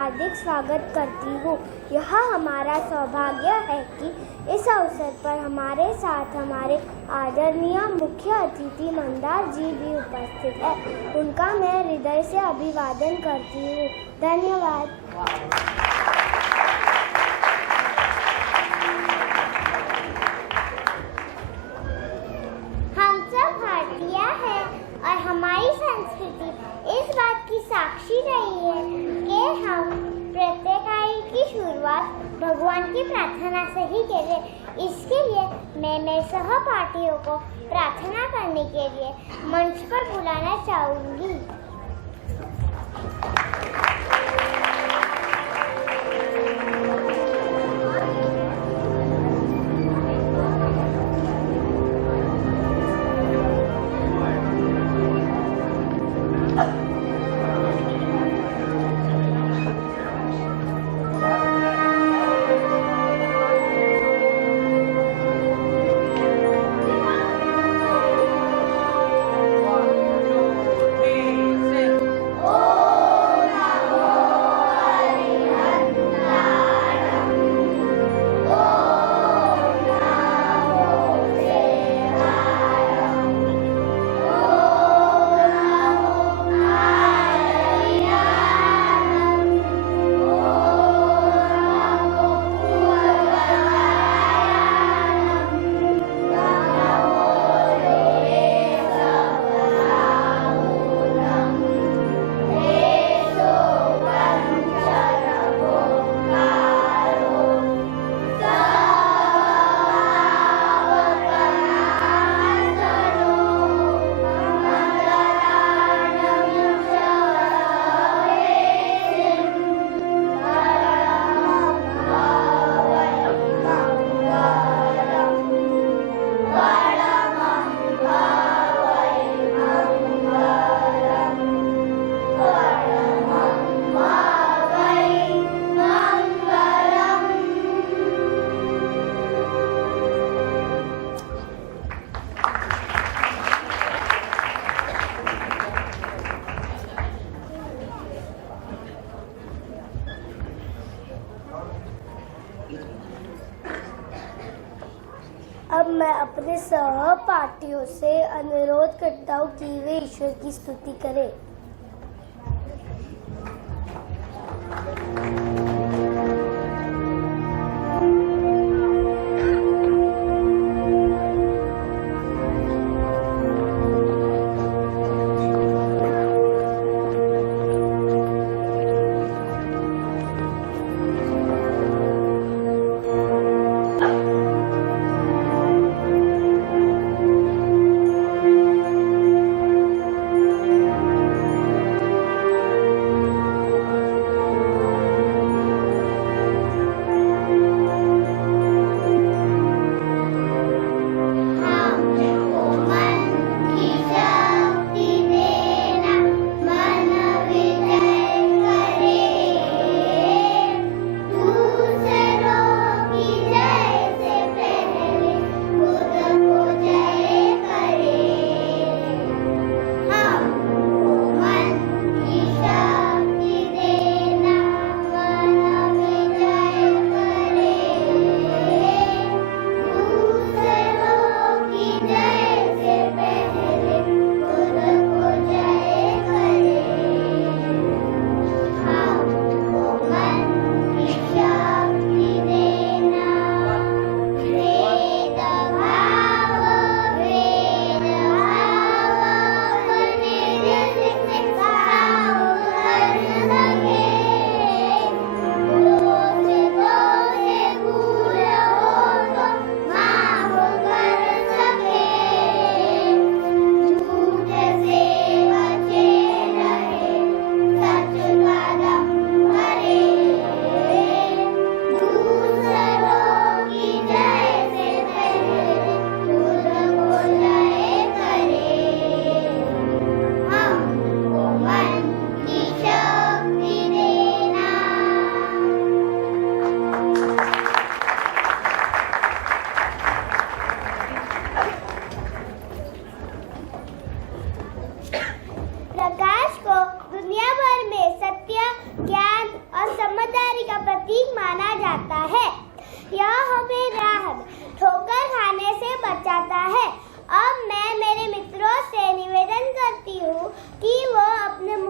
हार्दिक स्वागत करती हूँ। यह हमारा सौभाग्य है कि इस अवसर पर हमारे साथ हमारे आदरणीय मुख्य अतिथि मंदार जी भी उपस्थित है। उनका मैं हृदय से अभिवादन करती हूँ। धन्यवाद। हम सब भारतीय हैं और हमारी संस्कृति इस बात की साक्षी रही है कि हम प्रत्येक कार्य की शुरुआत भगवान की प्रार्थना से ही करें। इसके लिए मैं मेरे सहपाठियों को प्रार्थना करने के लिए मंच पर बुलाना चाहूंगी। अब मैं अपने सहपाठियों से अनुरोध करता हूँ कि वे ईश्वर की स्तुति करें।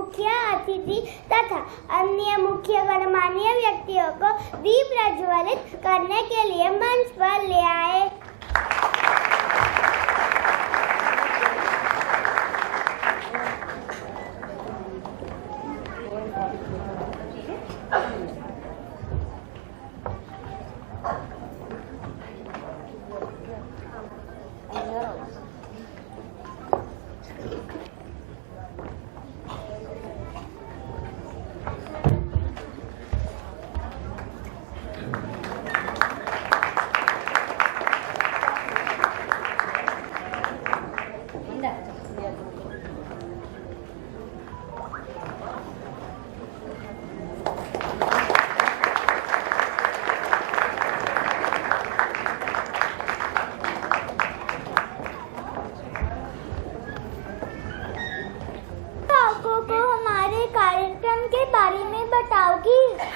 मुख्य अतिथि तथा अन्य मुख्य गणमान्य व्यक्तियों को दीप प्रज्वलित करने के लिए मंच पर ले आए।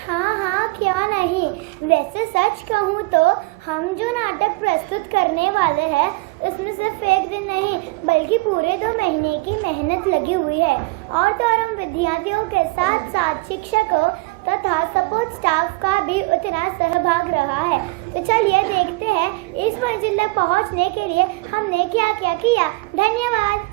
हाँ, क्यों नहीं। वैसे सच कहूँ तो हम जो नाटक प्रस्तुत करने वाले हैं उसमें सिर्फ एक दिन नहीं बल्कि पूरे 2 महीने की मेहनत लगी हुई है। और तो और हम विद्यार्थियों के साथ साथ शिक्षकों तथा सपोर्ट स्टाफ का भी उतना सहभाग रहा है। तो चलिए देखते हैं इस मंजिल तक पहुँचने के लिए हमने क्या क्या किया। धन्यवाद।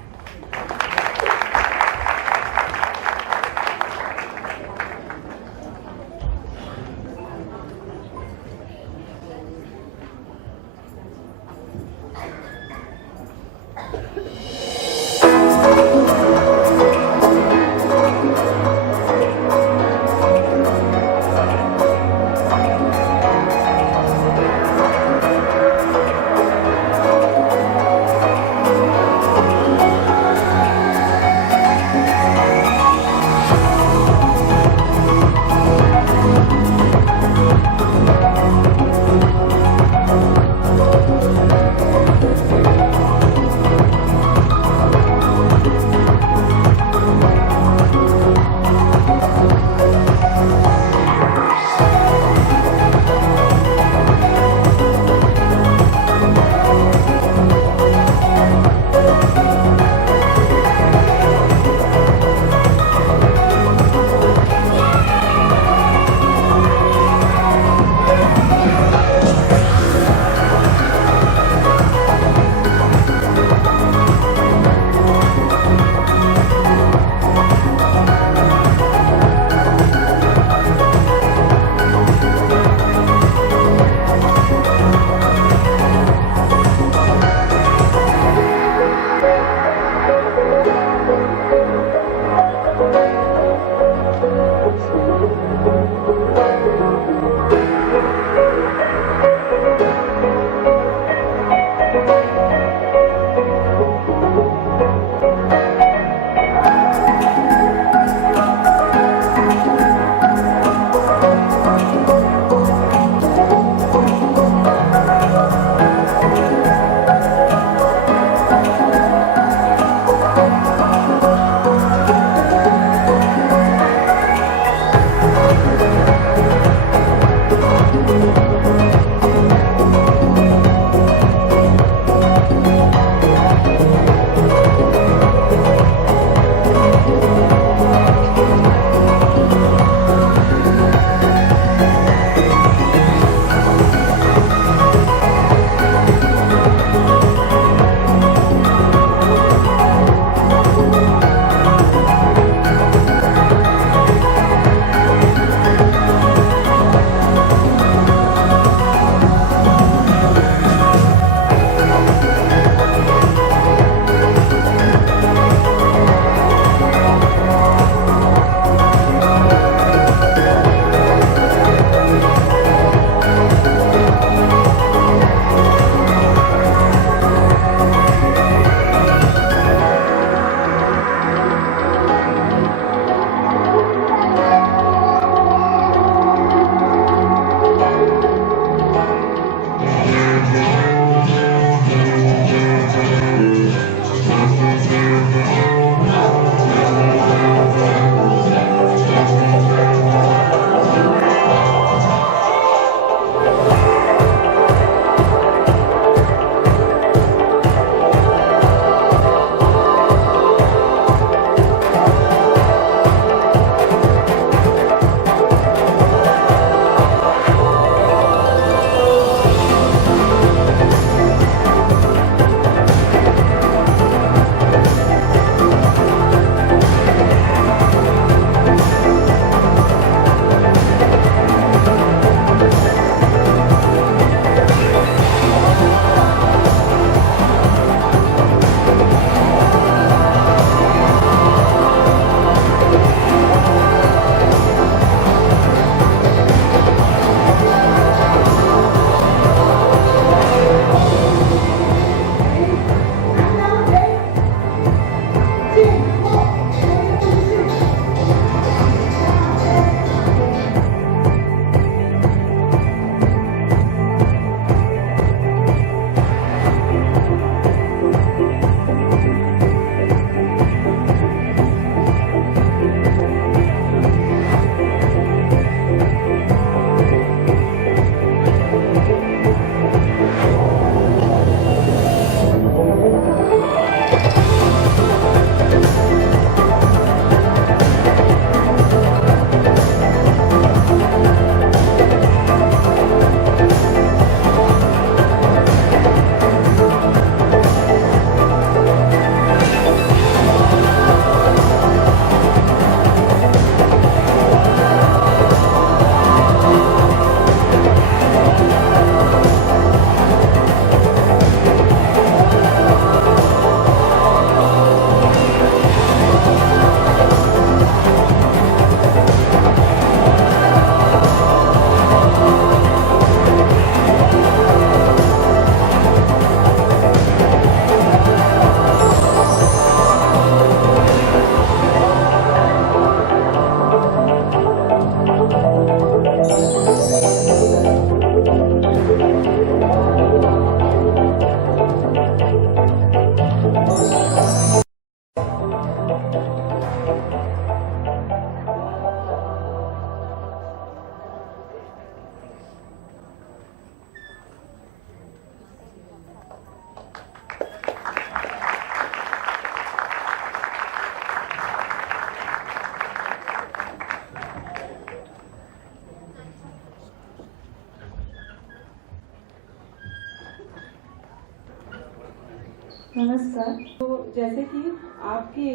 नमस्कार। तो जैसे कि आपके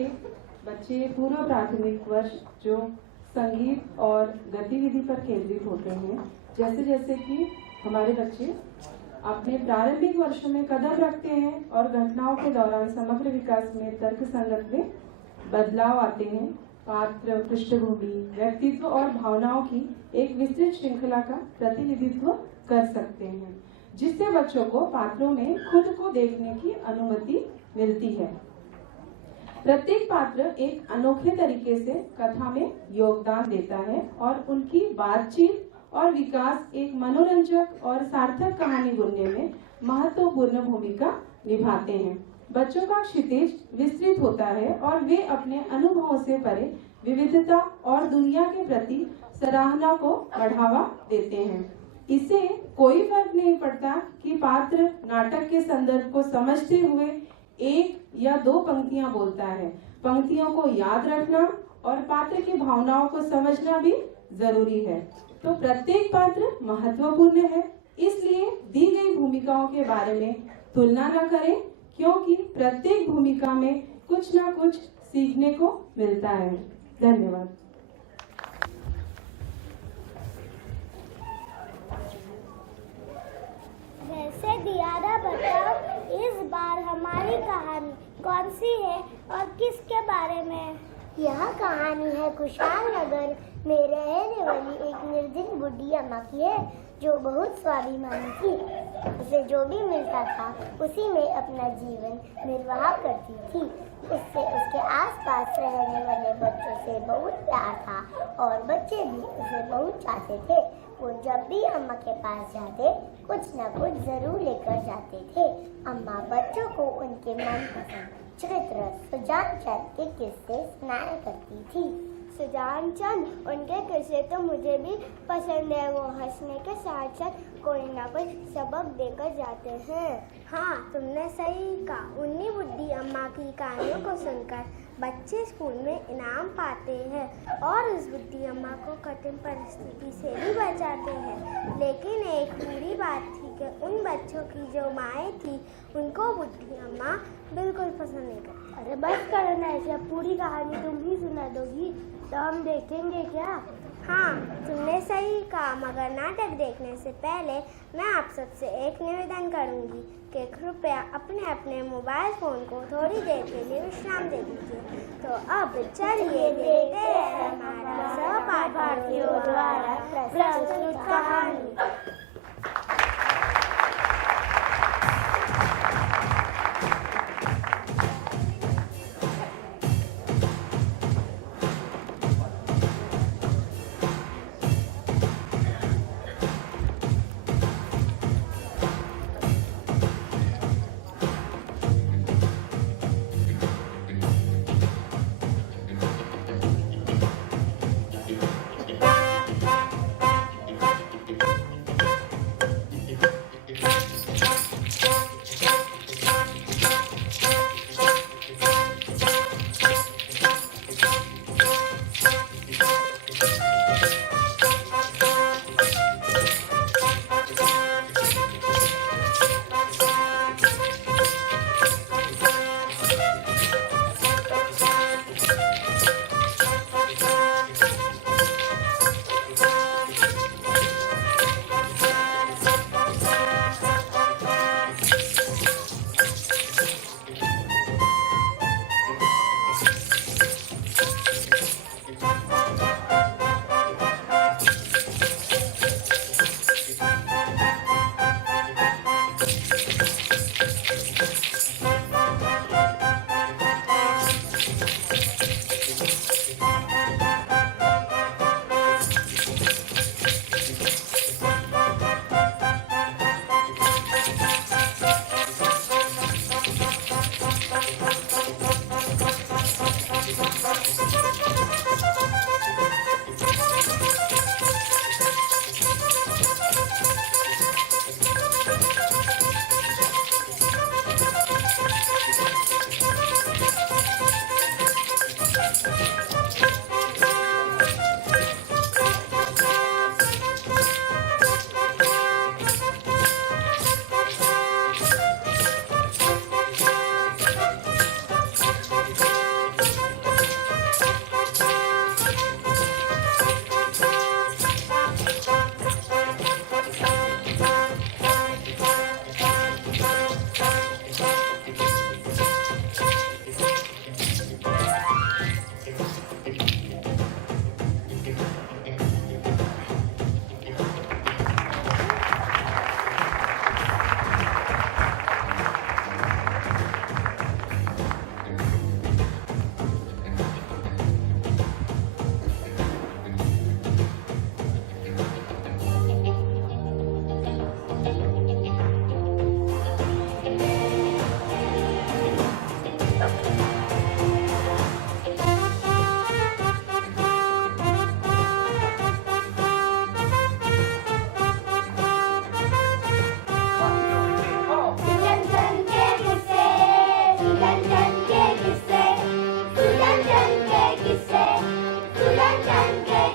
बच्चे पूर्व प्राथमिक वर्ष जो संगीत और गतिविधि पर केंद्रित होते हैं, जैसे जैसे कि हमारे बच्चे अपने प्रारंभिक वर्षों में कदम रखते हैं और घटनाओं के दौरान समग्र विकास में तर्क संगत में बदलाव आते हैं, पात्र, पृष्ठभूमि, व्यक्तित्व और भावनाओं की एक विस्तृत श्रृंखला का प्रतिनिधित्व कर सकते हैं, जिससे बच्चों को पात्रों में खुद को देखने की अनुमति मिलती है। प्रत्येक पात्र एक अनोखे तरीके से कथा में योगदान देता है और उनकी बातचीत और विकास एक मनोरंजक और सार्थक कहानी बुनने में महत्वपूर्ण भूमिका निभाते हैं। बच्चों का क्षितिज विस्तृत होता है और वे अपने अनुभवों से परे विविधता और दुनिया के प्रति सराहना को बढ़ावा देते हैं। इससे कोई फर्क नहीं पड़ता कि पात्र नाटक के संदर्भ को समझते हुए एक या दो पंक्तियां बोलता है। पंक्तियों को याद रखना और पात्र की भावनाओं को समझना भी जरूरी है। तो प्रत्येक पात्र महत्वपूर्ण है, इसलिए दी गई भूमिकाओं के बारे में तुलना न करें, क्योंकि प्रत्येक भूमिका में कुछ न कुछ सीखने को मिलता है। धन्यवाद। वैसे दियारा बताओ, इस बार हमारी कहानी कौन सी है और किसके बारे में? यह कहानी है खुशहाल नगर में रहने वाली एक निर्धन बुढ़ी अम्मा की है, जो बहुत स्वाभिमानी थी। उसे जो भी मिलता था उसी में अपना जीवन निर्वाह करती थी। उससे उसके आसपास रहने वाले बच्चों से बहुत प्यार था और बच्चे भी उसे बहुत चाहते थे। वो जब भी अम्मा के पास जाते कुछ न कुछ जरूर लेकर जाते थे। अम्मा बच्चों को उनके मनपसंद चरित्र सुजान चंद के किस्से सुनाया करती थी। सुजान चंद, उनके किस्से तो मुझे भी पसंद है। वो हंसने के साथ साथ कोई ना कोई सबक देकर जाते हैं। हाँ, तुमने सही कहा। उन्हीं बुढ़ी अम्मा की कहानियों को सुनकर बच्चे स्कूल में इनाम पाते हैं और उस बुढ़ी अम्मा को कठिन परिस्थिति से भी बचाते हैं। लेकिन एक बुरी बात थी कि उन बच्चों की जो माएँ थी, उनको बुढ़ी अम्मा बिल्कुल पसंद नहीं करती। अरे बस करो ना, ऐसे पूरी कहानी तुम ही सुना दोगी तो हम देखेंगे क्या? हाँ, तुमने सही कहा, मगर नाटक देखने से पहले मैं आप सबसे एक निवेदन करूंगी कि कृपया अपने अपने मोबाइल फ़ोन को थोड़ी देर के लिए विश्राम दे दीजिए। तो अब चलिए देखते हैं हमारा सहपाठियों द्वारा प्रस्तुत कहानी।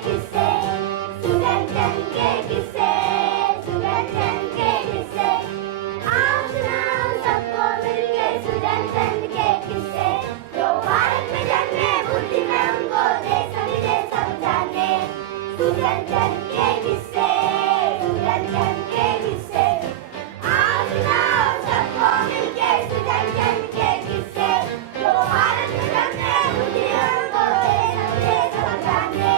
किस्से, सुदर्शन के किस्से, सुदर्शन के किस्से। आओ सुनाओ सबको मिलके सुदर्शन के किस्से, जो भारत में जन्मे बुद्धि में उनको देश विदेश सब जाने। सुदर्शन के किस्से, सुदर्शन के किस्से। आओ सुनाओ सबको मिलके सुदर्शन के किस्से, जो भारत में जन्मे बुद्धि में उनको देश विदेश सब जाने।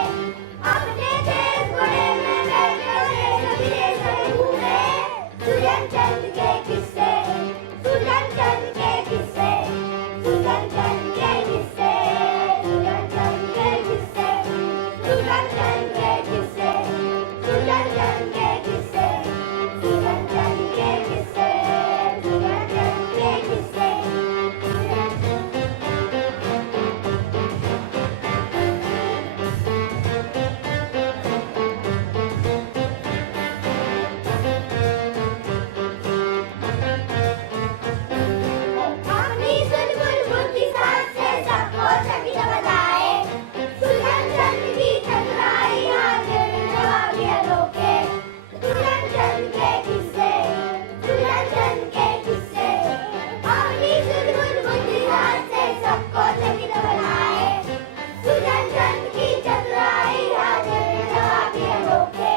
अपने देश बड़े में बैठे देश विदेश में घूमे। सुदर्शन के किस्से, सुदर्शन के किस्से, सुदर्शन के किस्से, सुदर्शन के किस्से, सुदर्शन के किस्से, सुदर्शन के किस्से, सुदर्शन के किस्से, सुदर्शन के किस्से। अपनी सुलबुल बुद्धि साथ से सबको छवि बताए। सुदर्शन की चतुराई हाजिर जवाबिया रोके। सुदर्शन के किस्से, सुदर्शन के किस्से। अपनी सुलबुल बुद्धि साथ से सबको छवि बताए। सुदर्शन की चतुराई हाजिर जवाबिया रोके।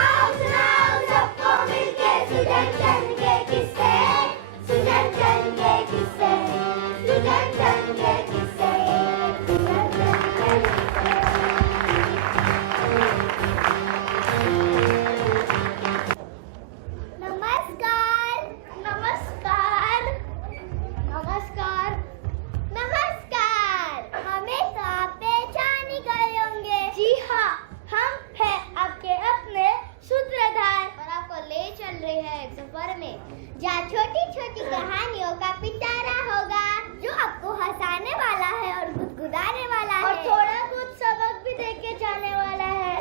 आओ सुनाओ सबको मिलके सुदर्शन के किस्से, सुदर्शन के किस्से, सुदर्शन के किस्से, सुदर्शन के किस्से। नमस्कार, नमस्कार, नमस्कार, नमस्कार। हमें तो आप पहचान ही गए होंगे। जी हाँ, हम हैं आपके अपने सूत्रधार और आपको ले चल रहे हैं एक सफर में जहाँ छोटी छोटी कहानियों का पिटारा होगा, जो आपको हंसाने वाला है और गुदगुदाने वाला है और थोड़ा बहुत सबक भी दे के जाने वाला है।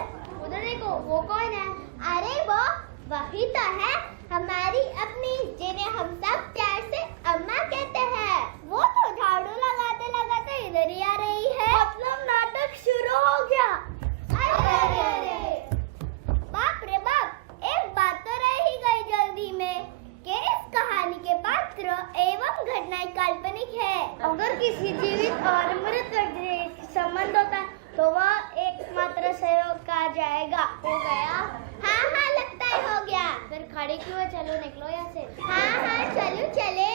उधर देखो, वो कौन है? अरे वो वही तो है हमारी अपनी, जिन्हें हम सब प्यार से अम्मा कहते हैं। वो तो झाड़ू लगाते लगाते इधर ही आ रही है। मतलब नाटक शुरू हो गया। अरे अरे अरे, बाप रे बाप, एक बात तो रह ही गई जल्दी में कि इस कहानी के पात्र एवं घटनाएं काल्पनिक है। अगर किसी जीवित और मृत व्यक्ति से संबंध होता है तो वह एकमात्र सहयोग का जाएगा। हो गया? हाँ हाँ, लगता है हो गया। फिर खड़े क्यों है? चलो निकलो यहाँ से। हाँ हाँ, चलो चले।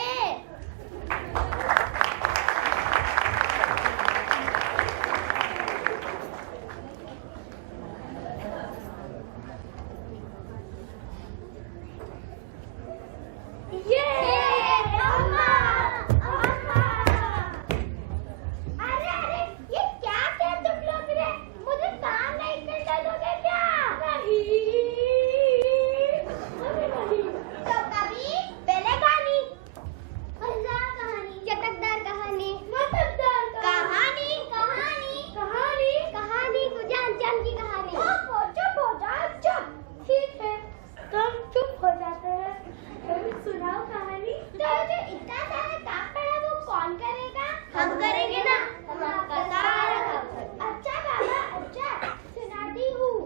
अरे अरे, ये क्या थे तुम लोग रे? मुझे काम नहीं करने दोगे क्या? नहीं, तो कभी पहले कहानी, चटकदार कहानी, कहानी, कहानी, कहानी, कहानी, गुजान चंद की कहानी। चुप हो जा, चुप। ठीक है, तुम चुप हो जाते हैं। तुम सुनाओ कहानी। तो जो इतना सारा काम पड़ा वो कौन करेगा? हम करेंगे ना। अच्छा बाबा, अच्छा, सुनाती हूँ।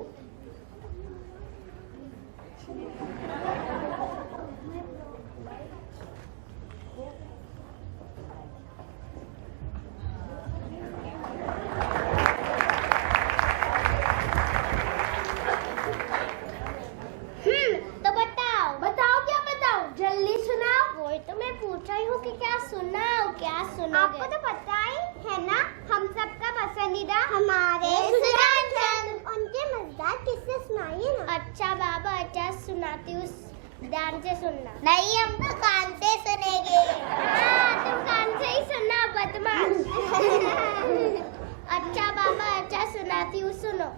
तो बताओ बताओ, क्या बताओ? जल्दी सुनाओ। वही तो मैं पूछ रही हूँ कि क्या सुनाओ, क्या सुनाओगे? आपको तो पता ही है ना, हम सबका पसंदीदा हमारे सुदर्शन। उनके मजेदार किस्से सुनाइए ना। अच्छा बाबा, अच्छा सुनाती हूँ, ध्यान से सुनना। नहीं, हम तो कान से सुनेंगे। हाँ, तुम कान से ही सुनना, बदमाश। अच्छा बाबा, अच्छा सुनाती हूँ, सुनो।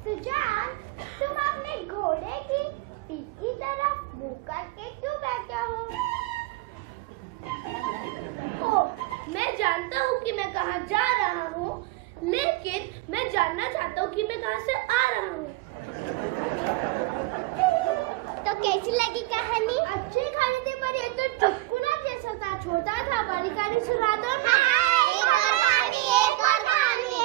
सुजान, तुम अपने घोड़े की कहानी सुना दो ना। एक और कहानी।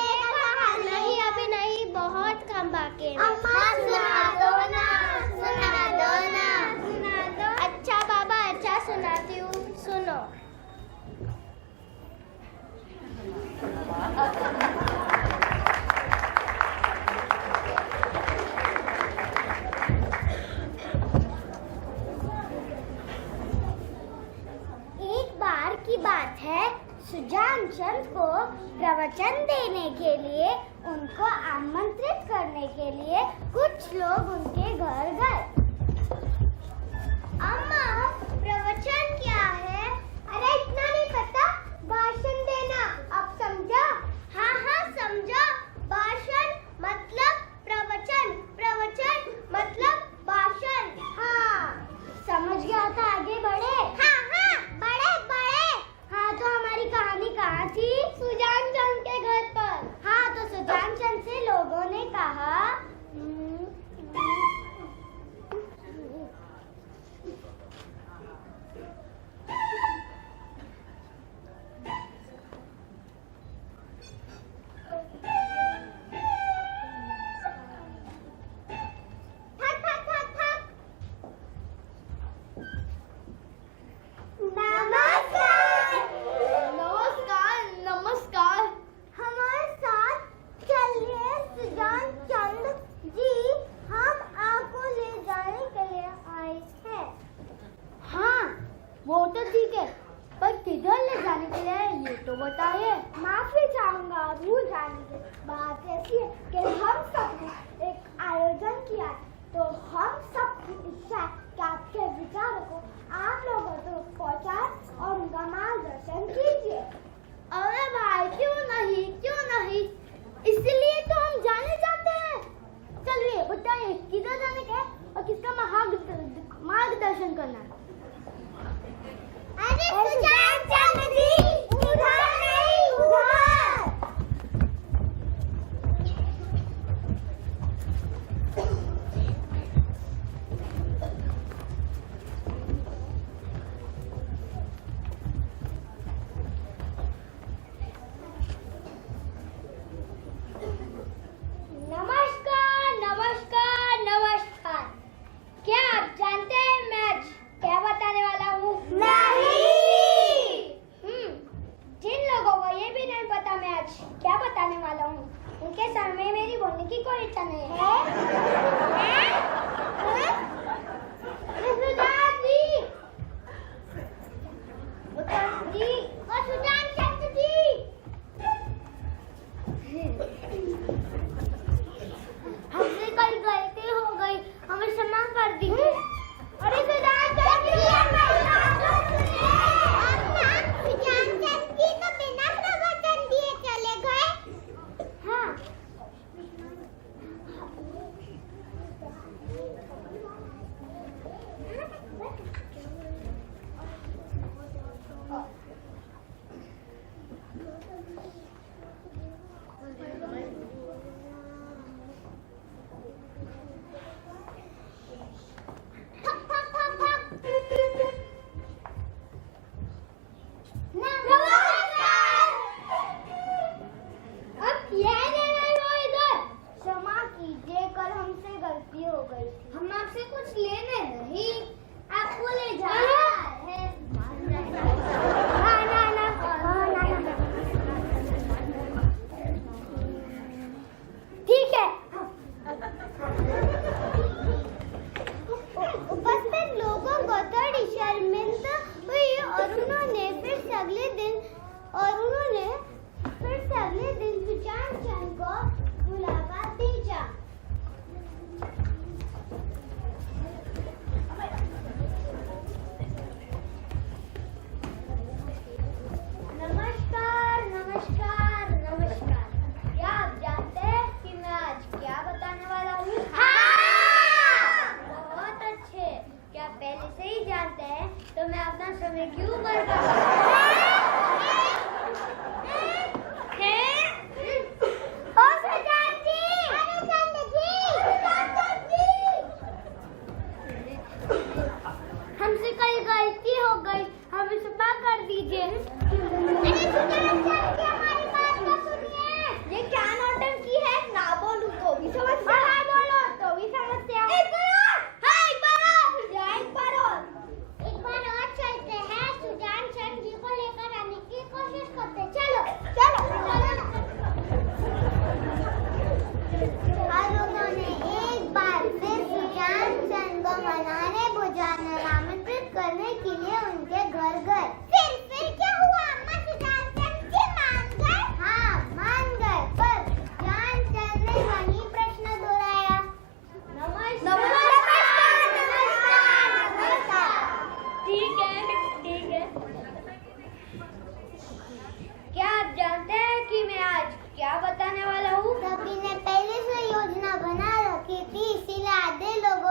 नहीं अभी नहीं, बहुत काम बाकी है। अम्मा सुना दो ना। अच्छा बाबा, अच्छा सुनाती हूँ, सुनो। एक बार की बात है, सुजान चंद को प्रवचन देने के लिए, उनको आमंत्रित करने के लिए कुछ लोग उनके घर गए। अम्मा, प्रवचन क्या है? अरे इतना नहीं पता, भाषण देना। अब समझा? हाँ हाँ समझा। भाषण मतलब प्रवचन, प्रवचन मतलब भाषण। हाँ समझ गया था, आगे बढ़े। हाँ हाँ बढ़े। हाँ तो हमारी कहानी कहाँ थी? सुजान चंद के घर पर। हाँ तो सुजान चंद से लोगों ने कहा नमस्कार। हमारे साथ चलिए सुजान चंद जी, हम आपको ले जाने के लिए आए हैं। हाँ वो तो ठीक है, पर किधर ले जाने के लिए ये तो बताइए। माफी चाहूंगा, भूल जाएंगे। बात ऐसी है कि हम सब ने एक आयोजन किया है, तो हम सब की इच्छा है कि आपके विचारों को आप लोगों तक पहुंचाए और उनका मार्गदर्शन कीजिए। अरे भाई क्यों नहीं, इसलिए तो हम जाने जाते हैं। चलिए बताइए किधर जाने का है और किसका मार्गदर्शन करना है? अरे सुजान चंद जी, उधर नहीं, उधर। नमस्कार। क्या आप जानते हैं मैं आज क्या बताने वाला हूँ? नहीं। जिन लोगों को ये भी नहीं पता मैं आज क्या बताने वाला हूँ, उनके सामने मेरी बोलने की कोई इच्छा नहीं है। सुजान चंद जी, हमसे कल गलती हो गई, हमें क्षमा कर दीजिए। अरे सुजान चंद जी तो बिना प्रवचन दिए चले गए। हाँ हम आपसे कुछ लेने नहीं, आपको ले जाना है। ठीक है। उपस्थित लोगों को थोड़ी शर्मिंदा हुई और उन्होंने फिर से अगले दिन सुजान चंद को बुलावा भेजा।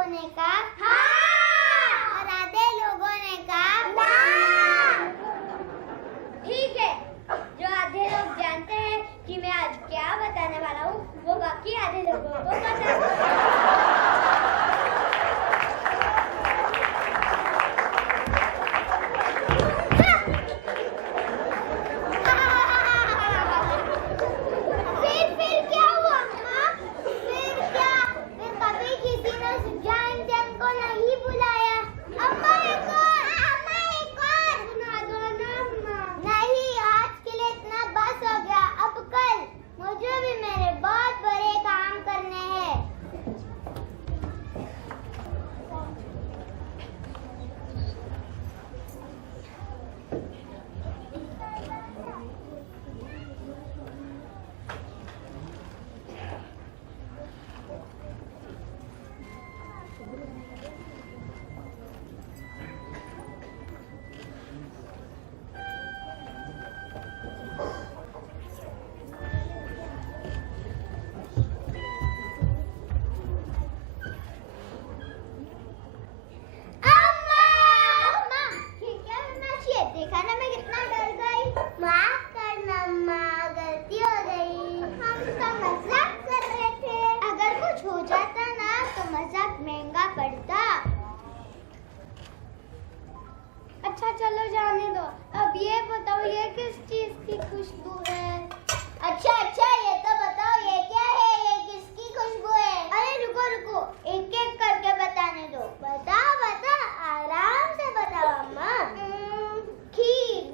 लोगों ने कहा हाँ और आधे लोगों ने कहा ना। ठीक है, जो आधे लोग जानते हैं कि मैं आज क्या बताने वाला हूँ, वो बाकी आधे लोगों को पता है। फिर क्या हुआ माँ? फिर क्या? फिर कभी किसी ने सुजान को नहीं बुलाया। अम्मा एक और, अम्मा एक और। सुना दो ना अम्मा। नहीं, आज के लिए इतना बस हो गया। अब कल मुझे भी मेरे बहुत बड़े काम करने हैं। देखा ना मैं कितना डर गई। माफ करना अम्मा, गलती हो गई। हम तो मजाक कर रहे थे। अगर कुछ हो जाता ना तो मजाक महंगा पड़ता। अच्छा चलो जाने दो। अब ये बताओ ये किस चीज की खुशबू है? अच्छा ये तो बताओ ये क्या है? ये किसकी खुशबू है? अरे रुको एक एक करके बताने दो। बताओ आराम से बताओ अम्मा। खीर,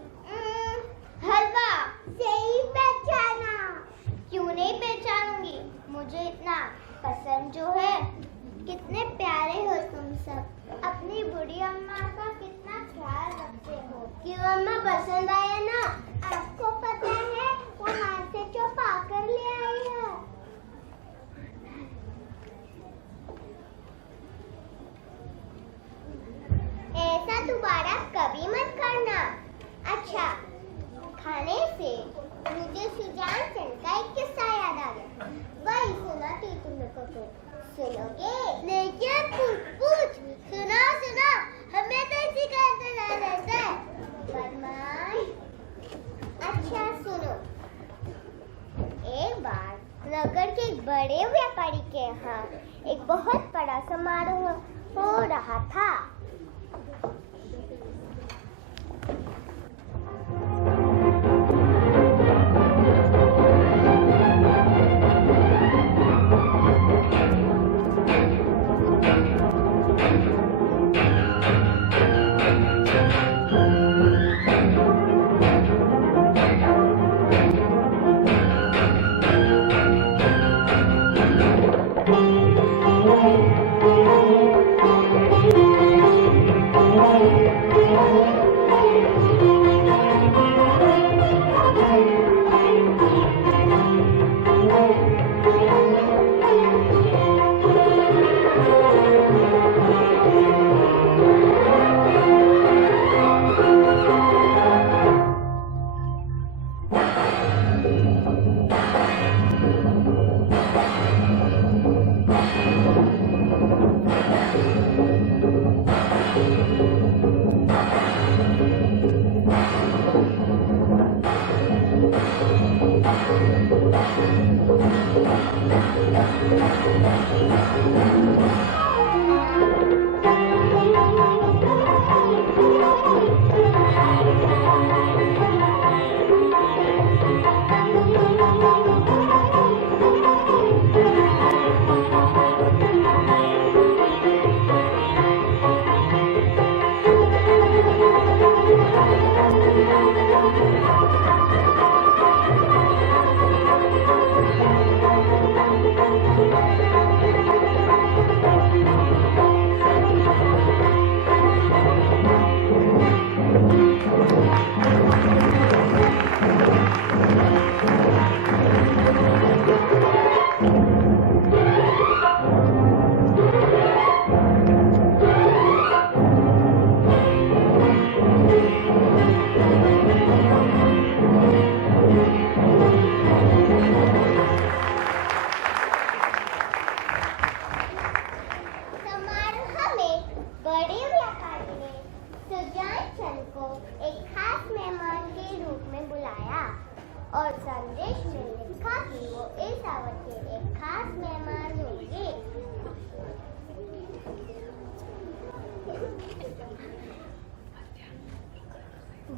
हलवा। सही पहचाना। क्यों नहीं पहचानूंगी? मुझे इतना पसंद जो है। कितने प्यारे हो तुम सब। अपनी बुढ़ी अम्मा का कितना ख्याल रखते हो। क्यों अम्मा पसंद आया ना? आपको पता है वो हमसे जो पाकर ले आई है। ऐसा दोबारा कभी मत करना। अच्छा, खाने से मुझे सुजान सेन का एक किस्सा याद आ गया। वही सुना थी तुम लोगों को। सुनोगे? लेकिन पूछ सुना हमें तो इसी का इंतजार रहता है। बदमाश। अच्छा सुनो, एक बार नगर के एक बड़े व्यापारी के यहाँ एक बहुत बड़ा समारोह हो रहा था।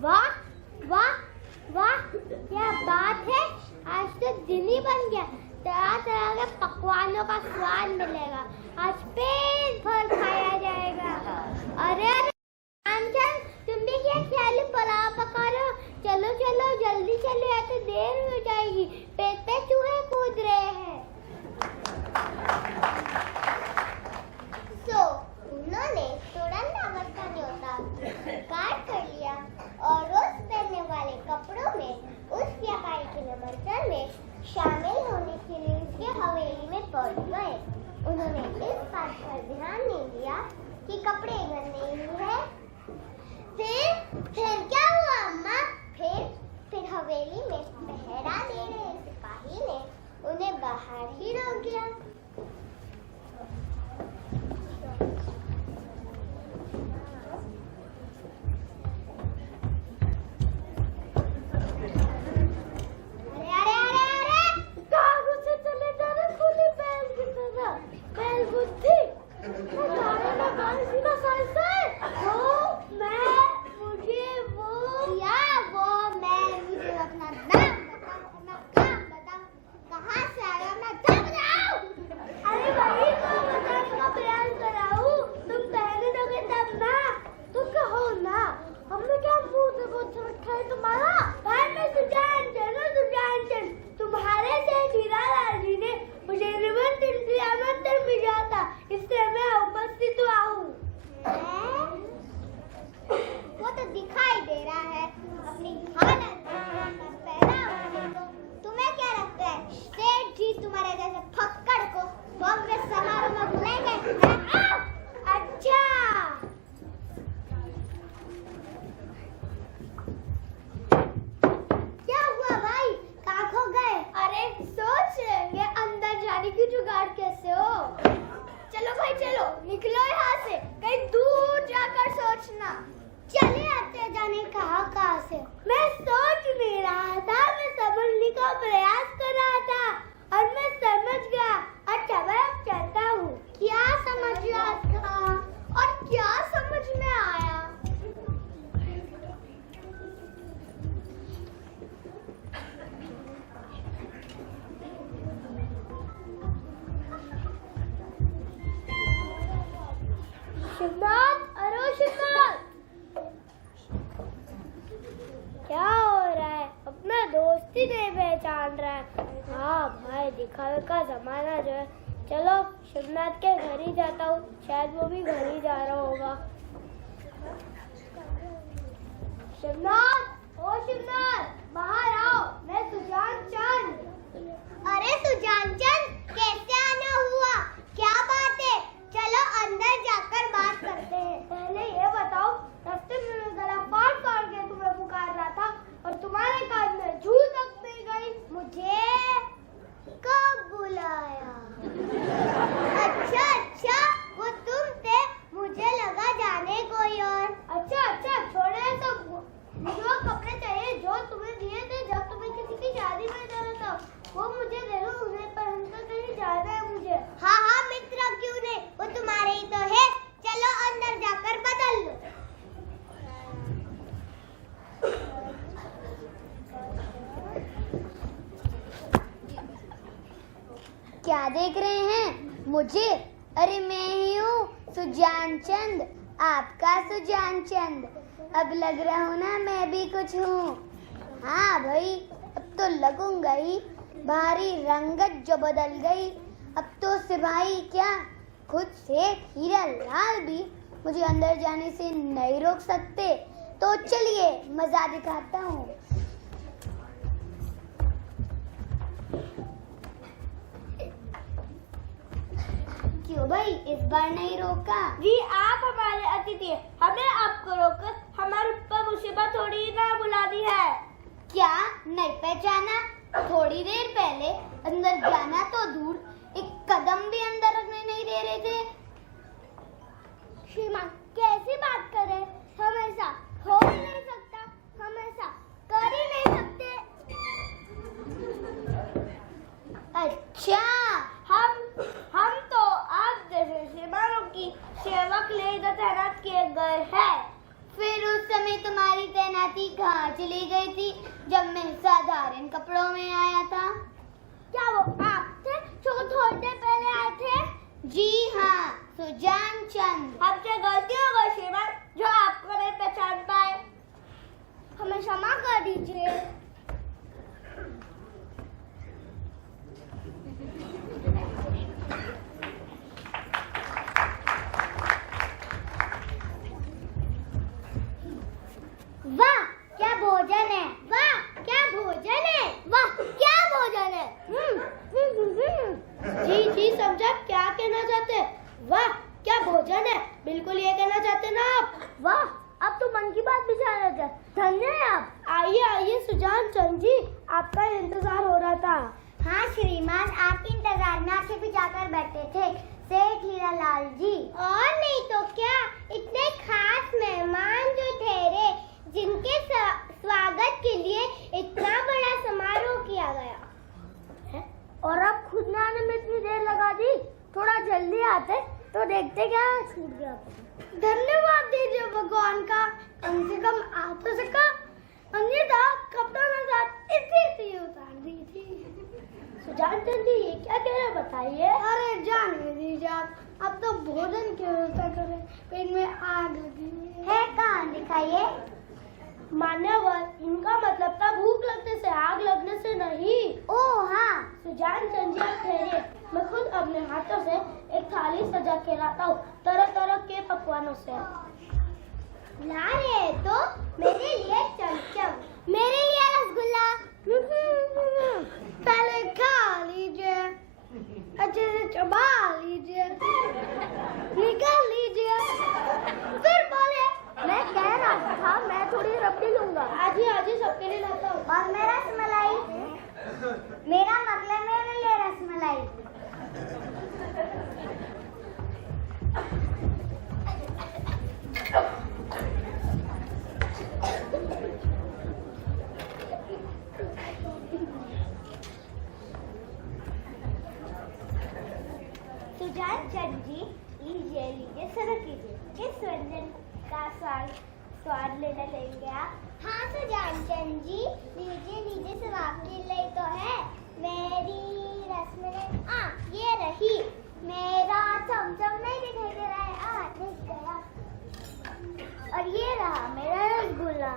वाह वाह वाह, क्या बात है। आज तो दिन ही बन गया। तरह तरह के पकवानों का स्वाद मिलेगा। आज पेट भर खाया जाएगा। अरे कांचन, तुम भी क्या ख्याली पुलाव पका रहे हो? चलो चलो जल्दी चलो, या तो देर हो जाएगी। पेट पे चूहे कूद रहे हैं। उन्होंने तुरंत दावत का न्योता स्वीकार कर लिया और रोज पहनने वाले कपड़ों में उस व्यापारी के निमंत्रण में शामिल होने के लिए उसकी हवेली में पहुंच गए। उन्होंने इस बात पर ध्यान नहीं दिया कि कपड़े गंदे ही हैं। फिर क्या हुआ अम्मा? फिर हवेली में पहरा दे रहे सिपाही ने उन्हें बाहर ही रोक दिया। शिवनाथ, अरे शिवनाथ, क्या हो रहा है? अपना दोस्त ही नहीं पहचान रहा है। हाँ भाई, दिखावे का जमाना जो है। चलो शिवनाथ के घर ही जाता हूँ, शायद वो भी घर ही जा रहा होगा। शिवनाथ, ओ शिवनाथ, बाहर आओ, मैं सुजान चंद। अरे सुजान चंद, कैसे आना हुआ? क्या बात है? चलो अंदर जाकर बात करते हैं। पहले ये बताओ, रास्ते में गला फाड़ फाड़ के तुम्हें पुकार रहा था और तुम्हारे कान में झूल तक नहीं गई। मुझे कब बुलाया? अच्छा, वो तुम थे। मुझे लगा जाने कोई और। अच्छा, छोड़े तो जो कपड़े चाहिए जो तुम्हें दिए थे जब तुम्हें किसी की शादी में जाना था, वो मुझे दे दो। उन्हें पहनकर कहीं जाना है मुझे। हाँ मित्र, क्यों नहीं, वो तुम्हारे ही तो है। चलो अंदर जाकर बदल लो। क्या देख रहे हैं मुझे? अरे मैं ही हूँ सुजान चंद, आपका सुजान चंद। अब लग रहा हूँ ना मैं भी कुछ हूँ। हाँ भाई, अब तो लगूंगा ही। बाहरी रंगत जो बदल गई, अब तो सिपाही क्या, खुद से हीरा लाल भी मुझे अंदर जाने से नहीं रोक सकते। तो चलिए मजा दिखाता हूँ। क्यों भाई, इस बार नहीं रोका? जी, आप हमारे अतिथि हैं, हमें आपको रोककर हमारे ऊपर मुसीबत थोड़ी ना बुला दी है। क्या नहीं पहचाना? थोड़ी देर पहले अंदर जाना तो दूर, एक कदम भी अंदर रखने नहीं दे रहे थे। श्रीमान, कैसी बात कर रहे हैं? हम ऐसा हो ही नहीं सकता, हम ऐसा कर ही नहीं सकते। अच्छा, हम तो आप जैसे श्रीमानों की सेवा के लिए इधर तैनात किए गए हैं। फिर उस समय तुम्हारी तैनाती कहाँ चली गई थी जब मैं साधारण कपड़ों में आया था? क्या वो आप थे जो थोड़ी देर पहले आए थे? जी हाँ, सुजान चंद। आपसे गलती हो गई श्रीमान, जो आपको नहीं पहचान पाए। हमें क्षमा कर दीजिए। वाह क्या भोजन है, वाह क्या भोजन है, वाह क्या भोजन है। जी समझा क्या कहना चाहते हैं? वाह क्या भोजन है, बिल्कुल ये कहना चाहते ना आप? वाह अब तो मन की बात भी जान लगा। धन्य है आप। आइए आइए सुजान चंद जी, आपका इंतजार हो रहा था। हाँ श्रीमान, आपके इंतजार में आके भी जाकर बैठे थे सेठ हीरालाल जी। और नहीं तो क्या, इतने खास मेहमान जो ठहरे, जिनके स्वागत के लिए इतना बड़ा समारोह किया गया है, और अब खुद ने आने में इतनी देर लगा दी। थोड़ा जल्दी आते तो देखते क्या छूट गया। धन्यवाद दीजिए भगवान का, कम से कम आ तो सका, अन्यथा कपड़ा में साथ इतनी उतार दी थी। सुजान चंद जी ये क्या कह रहे बताइए। अरे जाने दीजिए आप, अब तो भोजन की व्यवस्था करें, पेट में आग लगी है। कहाँ दिखाइए। मान्यवर, इनका मतलब था भूख लगने से, आग लगने से नहीं। ओह हाँ। सुजान चंद जी आप ठहरिए, मैं खुद अपने हाथों से एक थाली सजा के लाता हूँ तरह तरह के पकवानों से। ला रहे तो मेरे लिए चमचम, मेरे लिए रसगुल्ला। पहले खा लीजिए, अच्छे से चबा लीजिए, निकाल लीजिए, फिर बोले। मैं कह रहा था मैं थोड़ी रबड़ी लूंगा। आज ही सबके लिए लाता हूँ। और मेरा रसमलाई, मेरा मतलब मेरे लिए रसमलाई। सुजान चंद जी लीजिए लीजिए, सर कीजिए, किस व्यंजन का स्वाद लेना चाहेंगे आप? हाँ सुजान चंद जी लीजिए लीजिए, सब आपके लिए तो है। मेरी रसमलाई ये रही, मेरा चमचम नहीं दिखाई दे रहा है, दिख गया। और ये रहा मेरा रसगुल्ला।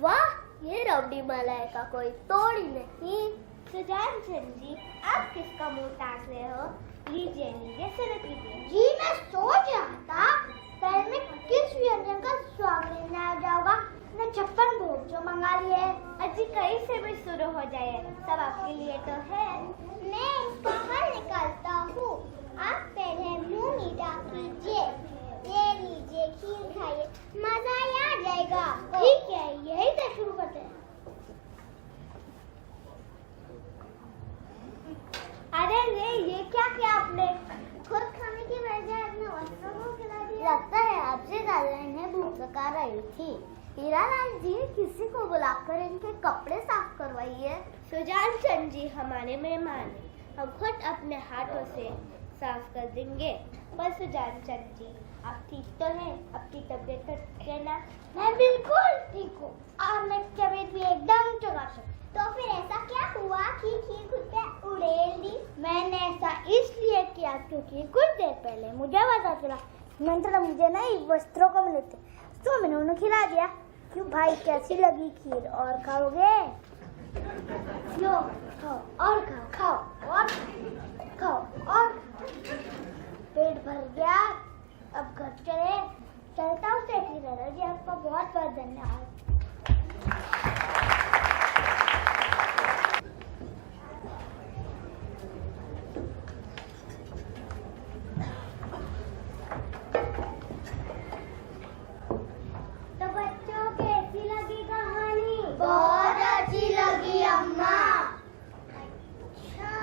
वाह ये रबड़ी मलाई का कोई तोड़ ही नहीं। सुजान चंद जी आप किसका मुंह ताक रहे हो? लीजिए लीजिए, सर कीजिए। जी मैं सोच रहा था पहले मैं किस व्यंजन का स्वाद लेने आ जाऊंगा। मैं 56 भोग जो मंगा लिए। अजी कहीं से भी शुरू हो जाए, सब आपके लिए तो है। मैं इसका हल निकालता हूँ, आप पहले मुंह मीठा कीजिए। ये लीजिए खीर खाइए, मजा ही आ जाएगा। ठीक है यही तो शुरू करते हैं। अरे रे ये क्या किया आपने? खुद खाने की बजाय अपने वस्त्रों को खिला दिया। लगता है आपसे ज्यादा इन्हें भूख लगा रही थी। हीरालाल जी किसी को बुलाकर इनके कपड़े साफ करवाइए। सुजान चंद जी हमारे मेहमान हैं, हम खुद अपने हाथों से साफ कर देंगे। पर सुजान चंद जी आप ठीक तो हैं? आपकी तबीयत है ना? मैं बिल्कुल ठीक हूँ और मैं तबीयत भी एकदम चौकस हूँ। तो फिर ऐसा क्या हुआ कि खीर खुद पे उड़ेल दी? मैंने ऐसा इसलिए किया क्योंकि कुछ देर पहले मुझे पता चला मंत्र मुझे नहीं वस्त्रों को मिले थे, तो मैंने उन्हें खिला दिया। क्यों भाई कैसी लगी खीर? और खाओगे? लो खाओ और खाओ और खाओ और पेट भर गया। अब घर चलता हूँ सेठ हीरालाल जी, आपका बहुत बहुत धन्यवाद। तो बच्चों कैसी लगी कहानी? बहुत अच्छी लगी अम्मा। अच्छा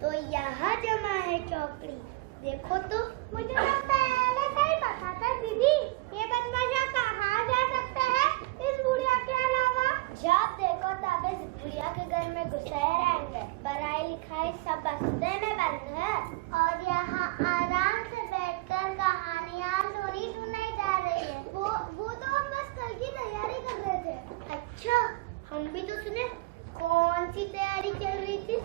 तो यहाँ जमा है चौकड़ी, देखो तो। मुझे तो पहले से ही पता था दीदी, ये बदमाशा कहाँ जा सकता है इस बुढ़िया के अलावा। जब देखो तब इस बुढ़िया के घर में घुसे रहेंगे। लिखाई सब बस्ते में बंद है और यहाँ आराम से बैठकर कहानियाँ सुनाई जा रही है। वो तो हम बस कल की तैयारी कर रहे थे। अच्छा, हम भी तो सुने। कौन सी तैयारी चल रही थी?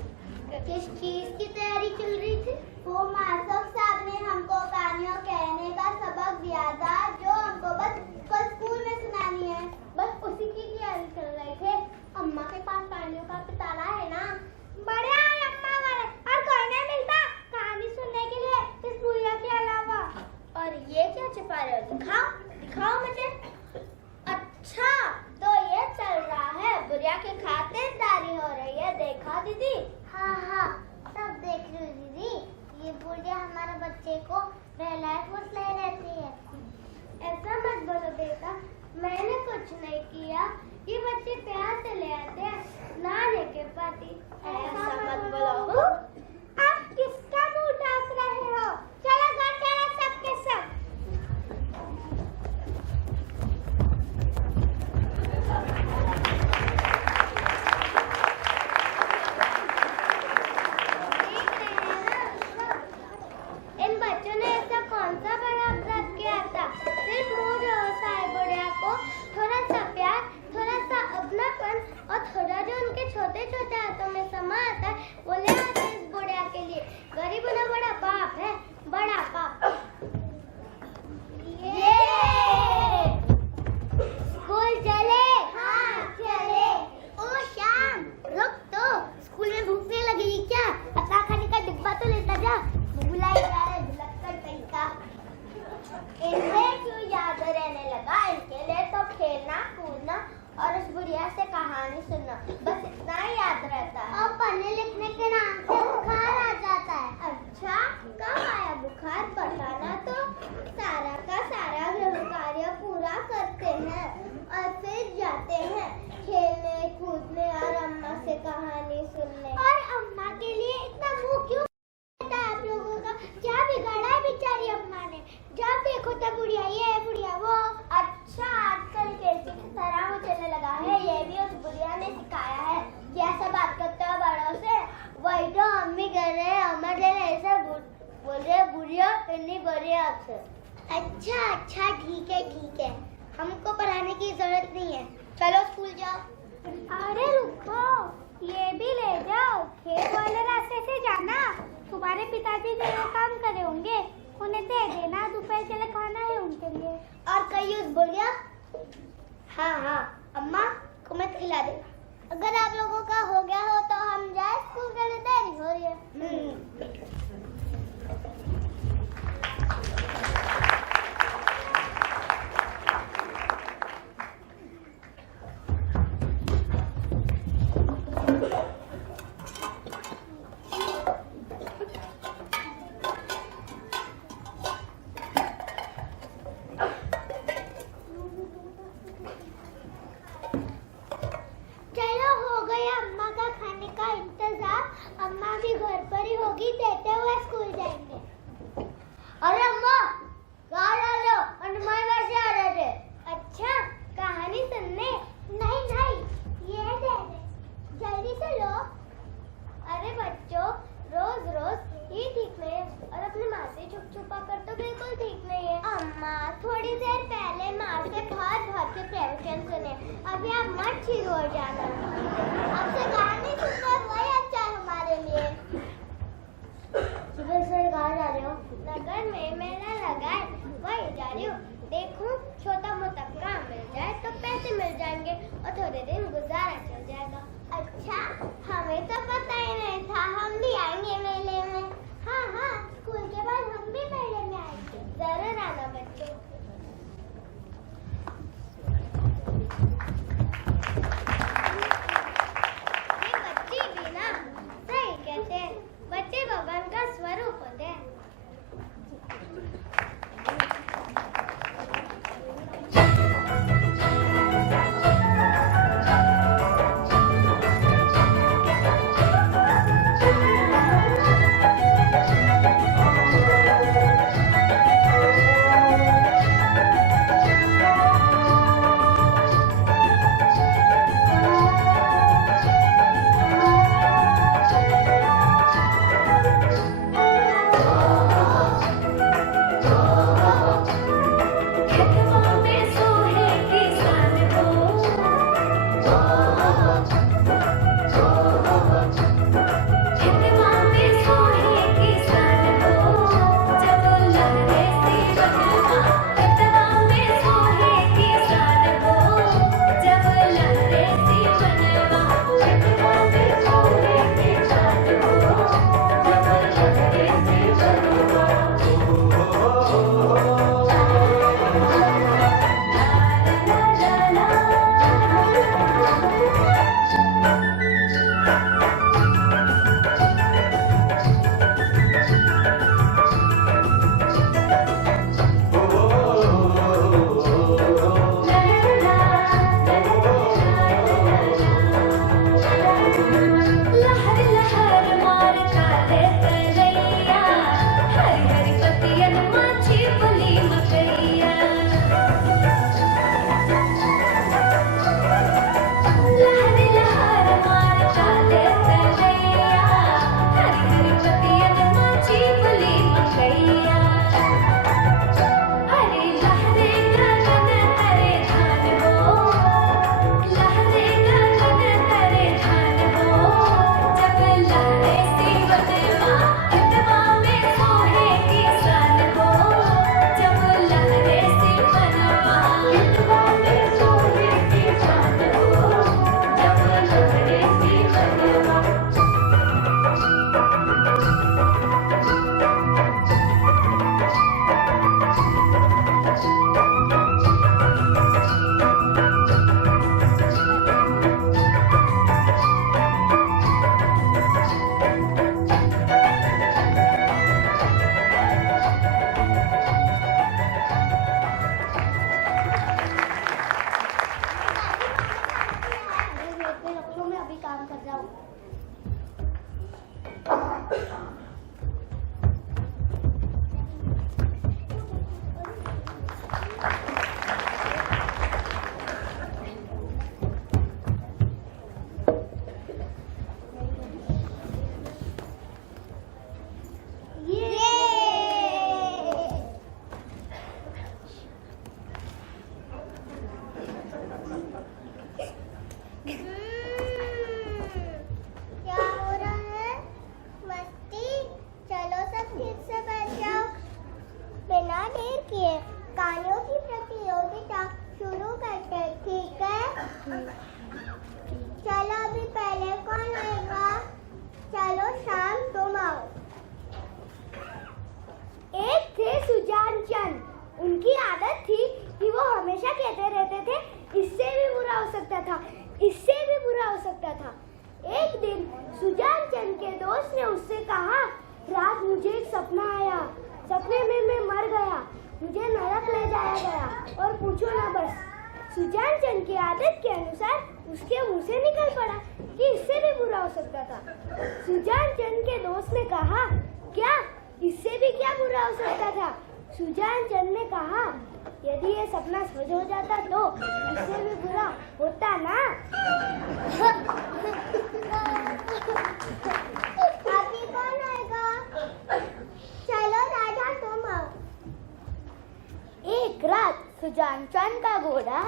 किस चीज की तैयारी चल रही थी? वो मासक साहब ने हमको कहानियों कहने का सबक दिया था जो हमको बस कल स्कूल में सुनानी है। बस उसी की तैयारी चल रहे थे। अम्मा के पास कहानियों का पिटारा है ना, बड़े हैं अम्मा वाले, और कोई नहीं मिलता कहानी सुनने के लिए इस बुढ़िया के अलावा। और ये क्या छुपा रहे हो? दिखाओ मुझे। अच्छा, तो ये चल रहा है, बुढ़िया की खातिरदारी हो रही है। देखा दीदी? हाँ, सब देख रही हूँ दीदी। ये बुढ़िया हमारे बच्चे को बहलाए फुसलाए रहती है। ऐसा मत बोलो बेटा, मैंने कुछ नहीं किया। ये बच्चे प्यार से ले आते हैं, ना लेके पाती। ऐसा मत बोलो। आप किसका मुंह ढाक रहे हो? चलो घर चलो सबके सब। इन बच्चों ने ऐसा कौन सा बड़ा अपराध किया था? सिर्फ मुंह झोंसा है बुढ़िया को। थोड़ा सा प्यार, थोड़ा सा अपनापन और थोड़ा जो उनके छोटे छोटे हाथों में समा आता है वो ले आते हैं इस बुढ़िया के लिए। गरीब होना बड़ा पाप है, बड़ा पाप। ये स्कूल चले? हाँ चले। ओ श्याम, रुक तो, स्कूल में भूख नहीं लगेगी क्या? अपना खाने का डिब्बा तो लेता जा। भूला ही जा रहा है भुलक्कड़ कहीं का। इन्हें क्यों याद रहने लगा? इनके लिए तो खेलना कूदना और उस बुढ़िया से कहानी सुनना, बस इतना ही याद रहता है। और पढ़ने लिखने के नाम से बुखार आ जाता है। अच्छा, कब आया बुखार? बताना तो। सारा का सारा घर कार्य पूरा करते हैं और फिर जाते हैं खेलने कूदने और अम्मा से कहानी सुनने। और अम्मा के लिए इतना मुंह क्यों है आप लोगों का? क्या बिगाड़ा है बेचारी अम्मा ने? जब देखो तब बुढ़िया ये बुढ़िया वो। अच्छा, आजकल कैसे की तरह वो चलने लगा है। ये भी उस बुढ़िया ने सिखाया है। जैसा बात करते हो बड़ों से, वही तो हम भी कर रहे हैं। अम्मा जरा ऐसा बोल रहे बुढ़िया इतनी बड़ी आपसे। अच्छा, ठीक है। हमको पढ़ाने की जरूरत नहीं है, चलो स्कूल जाओ। अरे रुको, ये भी ले जाओ। खेत वाले रास्ते से जाना। तुम्हारे पिताजी जो काम करे होंगे उन्हें दे देना, दोपहर के लिए खाना है उनके लिए। और कहीं उस बुढ़िया? हाँ, अम्मा को मत खिला देना। अगर आप लोगों का हो गया हो तो हम जाए, स्कूल के लिए तैयारी हो रही है। चलो, हो गया अम्मा का खाने का इंतजाम। अम्मा भी घर पर ही होगी, मैं लखनऊ में अभी काम कर रहा हूँ। कहानियों की प्रतियोगिता शुरू करते, ठीक है? चलो अभी पहले कौन आएगा? चलो शाम तुम आओ। एक थे सुजान चंद। उनकी आदत थी कि वो हमेशा कहते रहते थे इससे भी बुरा हो सकता था, इससे भी बुरा हो सकता था। एक दिन सुजान चंद के दोस्त ने उससे कहा, रात मुझे एक सपना आया, सपने में मैं मर गया, मुझे नरक ले जाया गया और पूछो ना बस। सुजान चंद की आदत के अनुसार उसके मुंह से निकल पड़ा कि इससे भी बुरा हो सकता था। सुजान चंद के दोस्त ने कहा, क्या इससे भी क्या बुरा हो सकता था? सुजान चंद ने कहा, यदि ये सपना सच हो जाता तो इससे भी बुरा होता ना। अभी कौन आएगा? चलो राजा तुम आओ। एक रात सुजान चंद का घोड़ा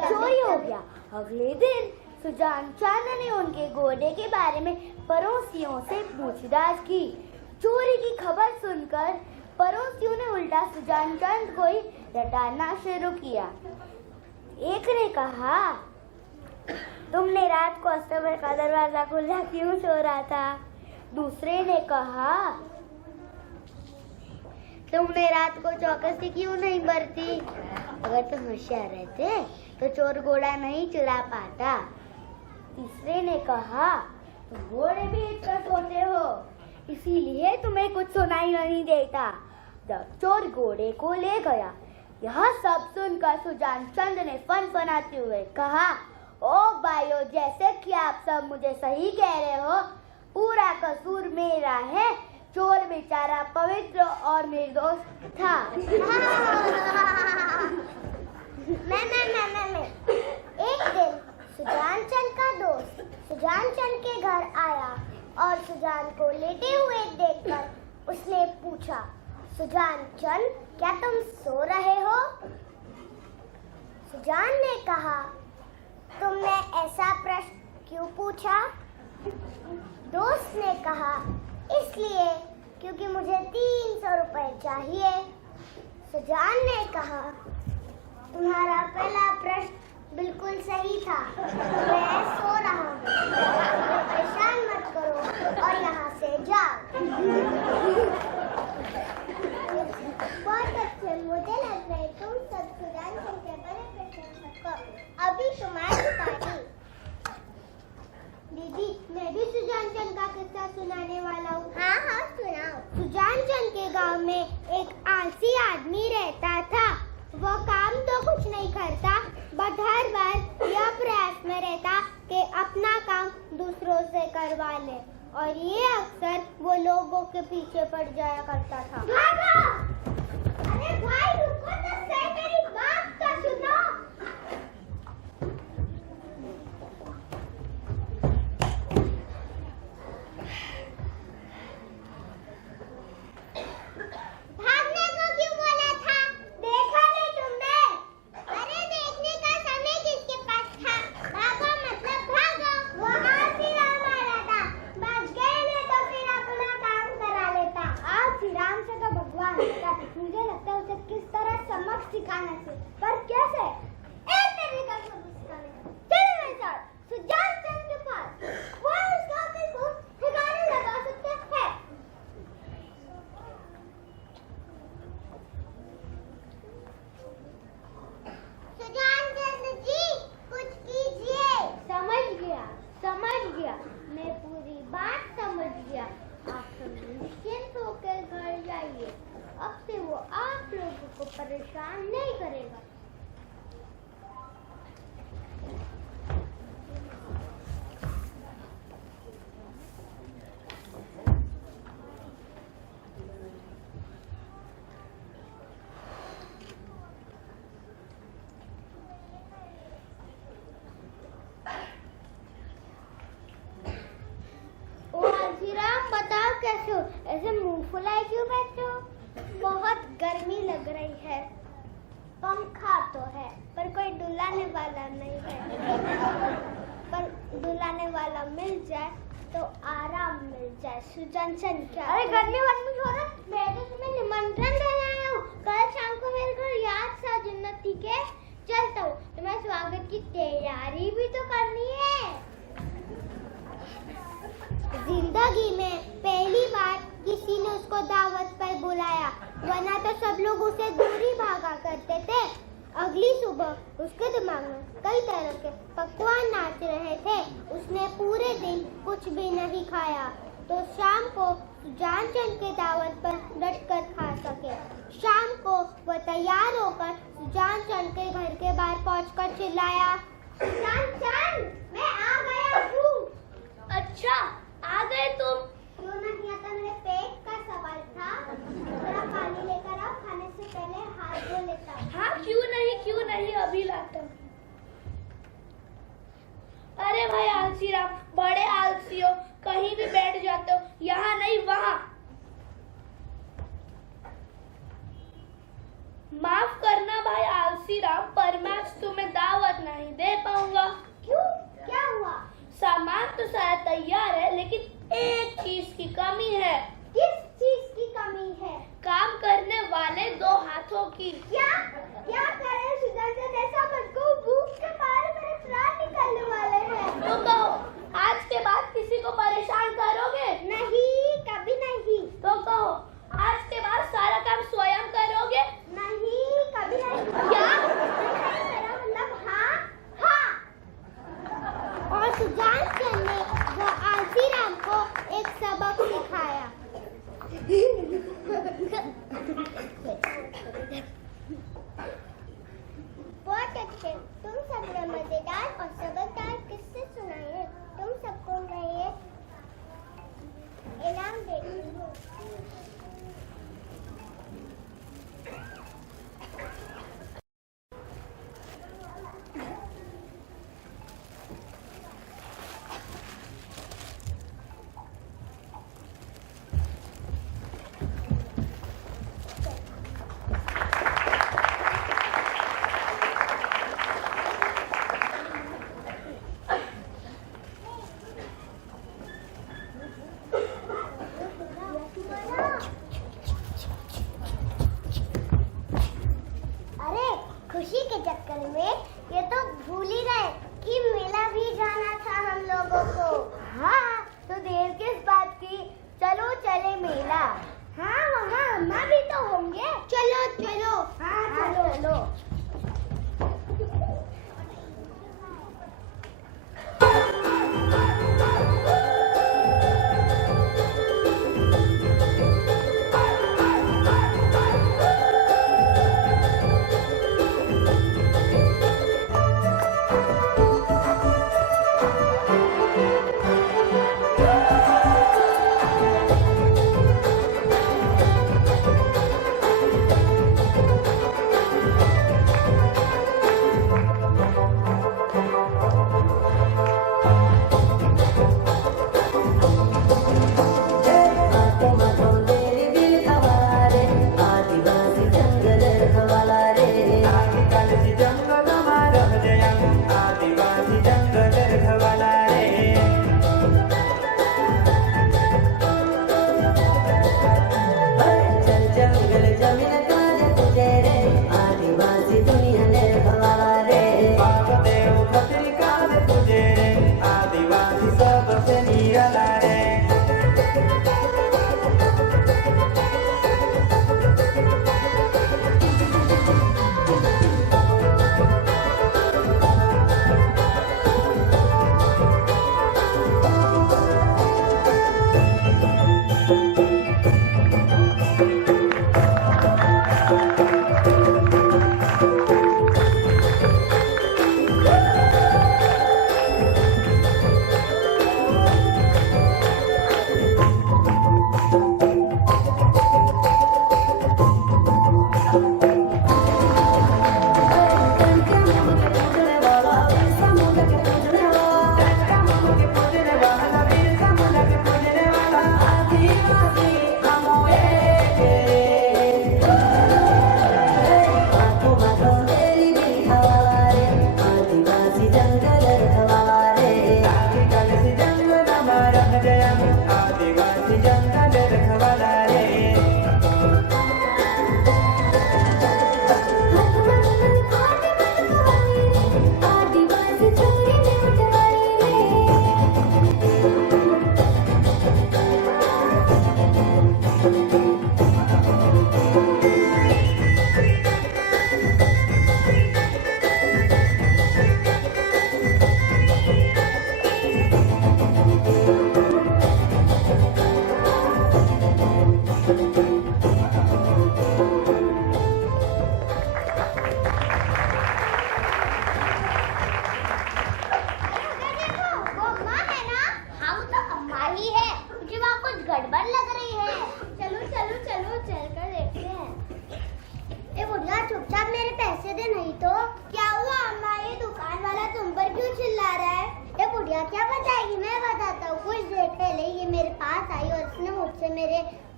चोरी हो गया। अगले दिन सुजान चंद ने उनके घोड़े के बारे में पड़ोसियों से पूछताछ की। चोरी की खबर सुनकर पड़ोसियों ने उल्टा सुजान चंद को ही रटाना शुरू किया। एक ने कहा, तुमने रात को अस्तबल का दरवाजा खुला क्यों सो रहा था? दूसरे ने कहा, तुमने रात को चौकसी क्यों नहीं बरती? अगर तुम होशियार रहते तो चोर घोड़ा नहीं चुरा पाता। तीसरे ने कहा, तुम घोड़े भी इतना सोते हो, इसीलिए तुम्हें कुछ सुनाई नहीं देता। जब चोर घोड़े को ले गया। यह सब सुनकर सुजान चंद ने फनफनाते हुए कहा, ओ भाइयों, जैसे कि आप सब मुझे सही कह रहे हो, पूरा कसूर मेरा है। चोर बेचारा पवित्र और निर्दोष था। मैं। एक दिन सुजान चंद का दोस्त सुजान चंद के घर आया और सुजान को लेटे हुए देखकर उसने पूछा, सुजान चंद, क्या तुम सो रहे हो? सुजान ने कहा, तुमने ऐसा प्रश्न क्यों पूछा? दोस्त ने कहा, इसलिए क्योंकि मुझे 300 रुपए चाहिए। सुजान ने कहा, तुम्हारा पहला प्रश्न बिल्कुल सही था, मैं सो रहा हूँ, मुझे परेशान मत करो और यहाँ से जाओ। बहुत अच्छे, मुझे लग रहा है तुम सब सुजान चंद के बड़े प्रशंसक हो। अभी तुम्हारी बारी। दीदी, मैं भी सुजान चंद का किस्सा सुनाने वाला हूँ। हाँ, सुनाओ। सुजान चंद के गांव में एक आलसी आदमी रहता था। वो काम तो कुछ नहीं करता, बट हर बार यह प्रयास में रहता कि अपना काम दूसरों से करवा ले, और ये अक्सर वो लोगों के पीछे पड़ जाया करता था। अरे भाई रुको तो सही, मेरी बात तो सुनो। भागने को क्यों बोला था? देखा नहीं तुमने? अरे देखने का समय किसके पास था? भागो मतलब भागो। वो आलसी राम आ रहा था, बच गए नहीं तो फिर अपना काम करा लेता। आलसी राम से तो भगवान डरता फुलाए क्यों बैठे हो? बहुत गर्मी लग रही है। पंखा तो है पर कोई डुलाने वाला नहीं है। पर डुलाने वाला मिल जाए तो आराम मिल जाए। सुजनसन क्या? अरे गर्मी वर्मी छोड़ो, मैं तो तुम्हें निमंत्रण देने आया हूँ। कल शाम को मेरे को याद सा जन्नत, ठीक है? चलता हूँ। तुम्हें स्वागत की तैयारी भी तो करनी है। जिंदगी में पहली बार किसी ने उसको दावत पर बुलाया, वरना तो सब लोग उसे दूर ही भागा करते थे। अगली सुबह उसके दिमाग में कई तरह के पकवान नाच रहे थे। उसने पूरे दिन कुछ भी नहीं खाया तो शाम को सुजानचंद के दावत पर डटकर खा सके। शाम को वह तैयार होकर सुजानचंद के घर के बाहर पहुंचकर चिल्लाया, सुजानचंद, मैं आ गया हूँ। अच्छा, आ गए तुम? क्यों नहीं आता? मेरे पेट का सवाल था। थोड़ा पानी लेकर आओ, खाने से पहले हाथ धो लेता हूँ। हाँ, क्यों नहीं, अभी लाता हूँ। अरे भाई आलसी राम, बड़े आलसी हो, कहीं भी बैठ जाते हो, यहाँ नहीं वहाँ। माफ करना भाई आलसी राम, पर मैं आज तुम्हें दावत नहीं दे पाऊंगा। क्यों? क्या हुआ? सामान तो सारा तैयार है, लेकिन एक चीज की कमी है। किस चीज की कमी है? काम करने वाले 2 हाथों की। क्या क्या करे सुजानचंद? ऐसा मत कहो, भूख के मारे मेरे प्राण निकलने वाले हैं। तो कहो, आज के बाद किसी को परेशान करोगे? नहीं, कभी नहीं। तो कहो, आज के बाद सारा काम स्वयं करोगे? नहीं, कभी नहीं। क्या? मेरा मतलब हाँ, हाँ। और सुजानचंद ने वो आलसी राम को एक सबक सिखाया। बहुत अच्छे। तुम सबने मजेदार और सबकदार किस्से सुनाए। तुम सबको मैं ये इनाम देती हूँ।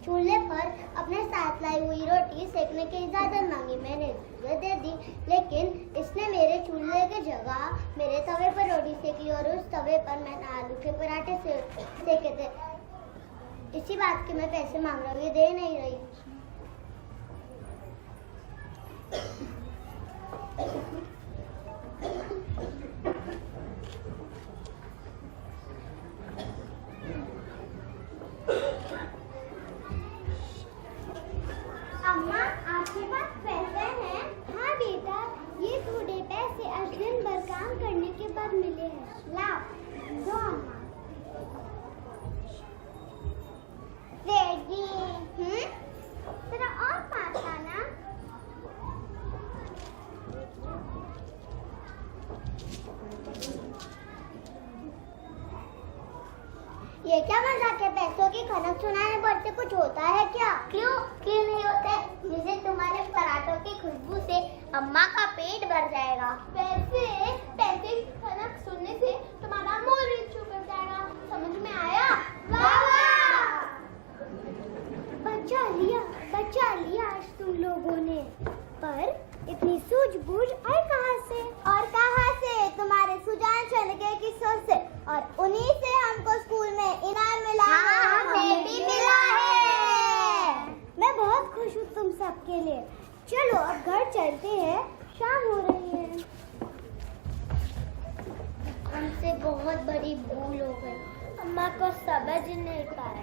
चूल्हे पर अपने साथ लाई हुई रोटी सेकने की इजाजत मांगी। मैंने इजाजत दे दी, लेकिन इसने मेरे चूल्हे की जगह मेरे तवे पर रोटी सेकी और उस तवे पर मैंने आलू के पराठे सेके थे। इसी बात के मैं पैसे मांग रहा हूँ, ये दे नहीं रही। अम्मा, आपके पास पैसे हैं? हाँ बेटा, ये थोड़े पैसे आज दिन भर काम करने के बाद मिले हैं। लाओ, दो अम्मा। रेडी? जरा और पास आना। ये क्या मजाक है? पैसों की खनक सुनाने पर से कुछ होता है क्या? क्यों नहीं होता? जिसे तुम्हारे पराठों की खुशबू से अम्मा का पेट भर जाएगा। पैसे की खनक सुनने से तुम्हारा मूड भी चुकर जाएगा। समझ में आया? वाह! बचा लिया आज तुम लोगों ने। पर इतनी सूझबूझ और कहाँ से? तुम्हारे सुजान चलके की सोच से, और उन्हीं से हमको स्कूल में इनाम मिला। हमें भी मिला है। मैं बहुत खुश हूँ तुम सबके लिए। चलो अब घर चलते हैं, शाम हो रही है। हमसे बहुत बड़ी भूल हो गई, अम्मा को समझ नहीं पाया।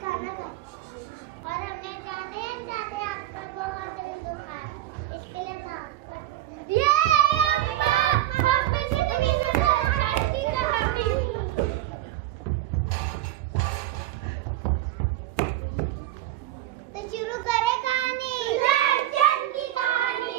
खाना खाए और हमने जाते जाते आपका बहुत दिल दुखा है, इसके लिए माफ कर दीजिए। अम्मा, आपने कितनी सुंदर शादी कहानी। तो शुरू करें कहानी। लालचंद की कहानी।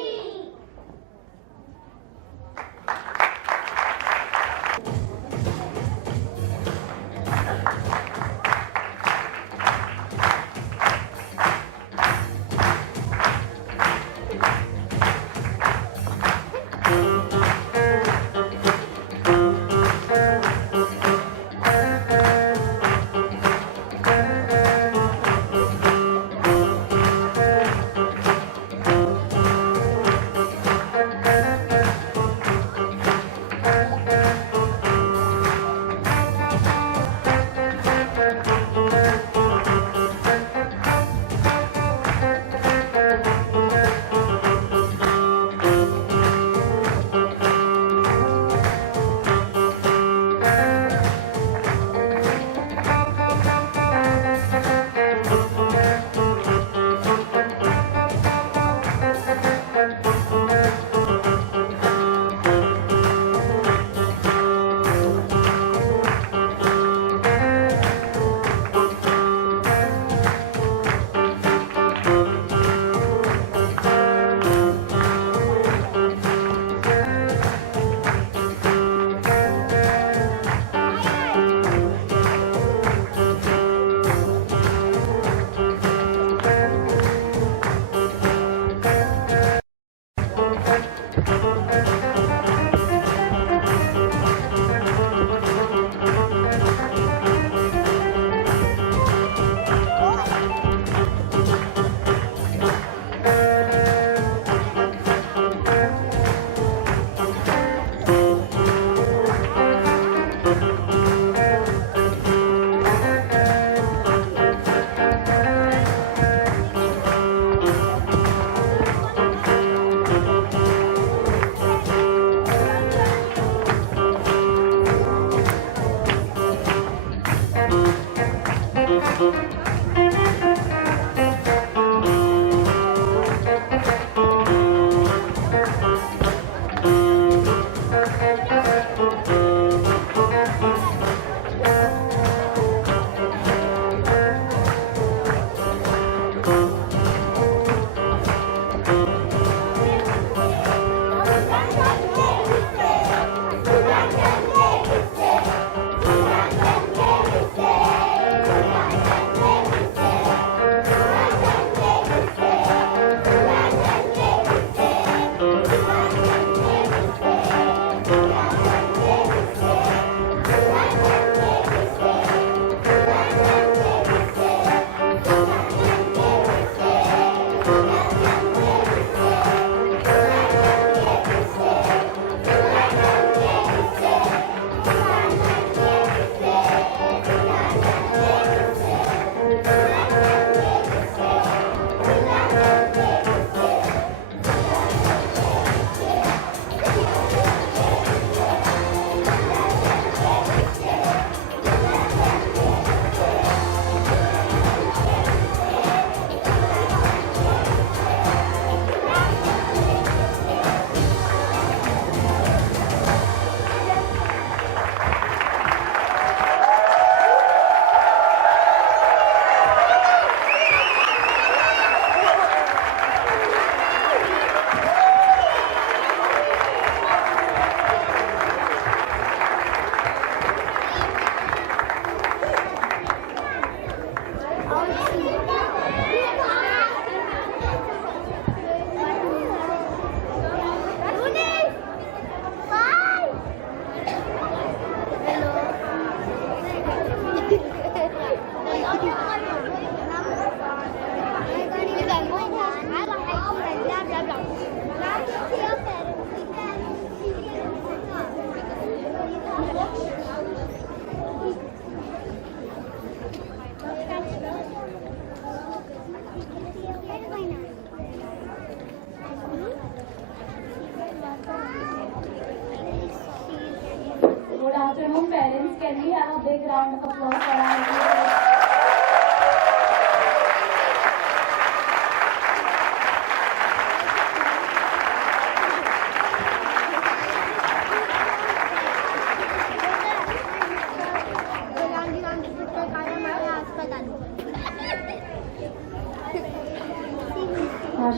Good afternoon, parents. Can we have a big round of applause for our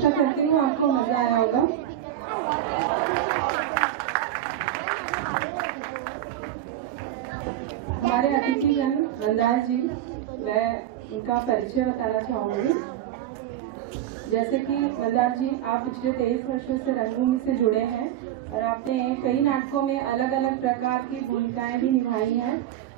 आशा करती हूँ आपको मजा आया होगा। हमारे अतिथिगण मंदार जी, मैं उनका परिचय बताना चाहूंगी। जैसे कि मंदार जी, आप पिछले 23 वर्षों से रंगभूमि से जुड़े हैं और आपने कई नाटकों में अलग अलग प्रकार की भूमिकाएं भी निभाई हैं,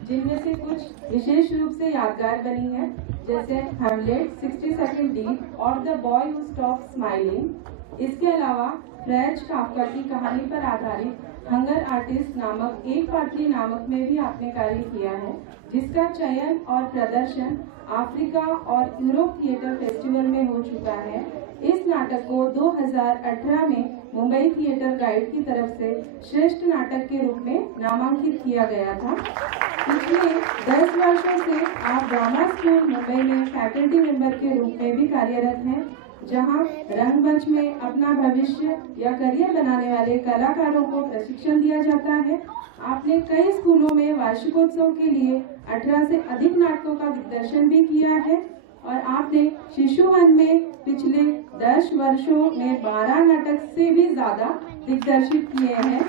जिनमें से कुछ विशेष रूप से यादगार बनी है, जैसे हैमलेट, 60 सेकंड डीप और the boy who stopped smiling. इसके अलावा फ्रेंच काफ्का की कहानी पर आधारित हंगर आर्टिस्ट नामक एक पात्री नामक में भी आपने कार्य किया है, जिसका चयन और प्रदर्शन अफ्रीका और यूरोप थिएटर फेस्टिवल में हो चुका है। इस नाटक को 2018 में मुंबई थिएटर गाइड की तरफ से श्रेष्ठ नाटक के रूप में नामांकित किया गया था। पिछले 10 वर्षों से आप ड्रामा स्कूल मुंबई में फैकल्टी मेंबर के रूप में भी कार्यरत हैं, जहां रंगमंच में अपना भविष्य या करियर बनाने वाले कलाकारों को प्रशिक्षण दिया जाता है। आपने कई स्कूलों में वार्षिकोत्सव के लिए 18 से अधिक नाटकों का दिग्दर्शन भी किया है और आपने शिशु वन में पिछले 10 वर्षों में 12 नाटक से भी ज्यादा दिग्दर्शित किए हैं।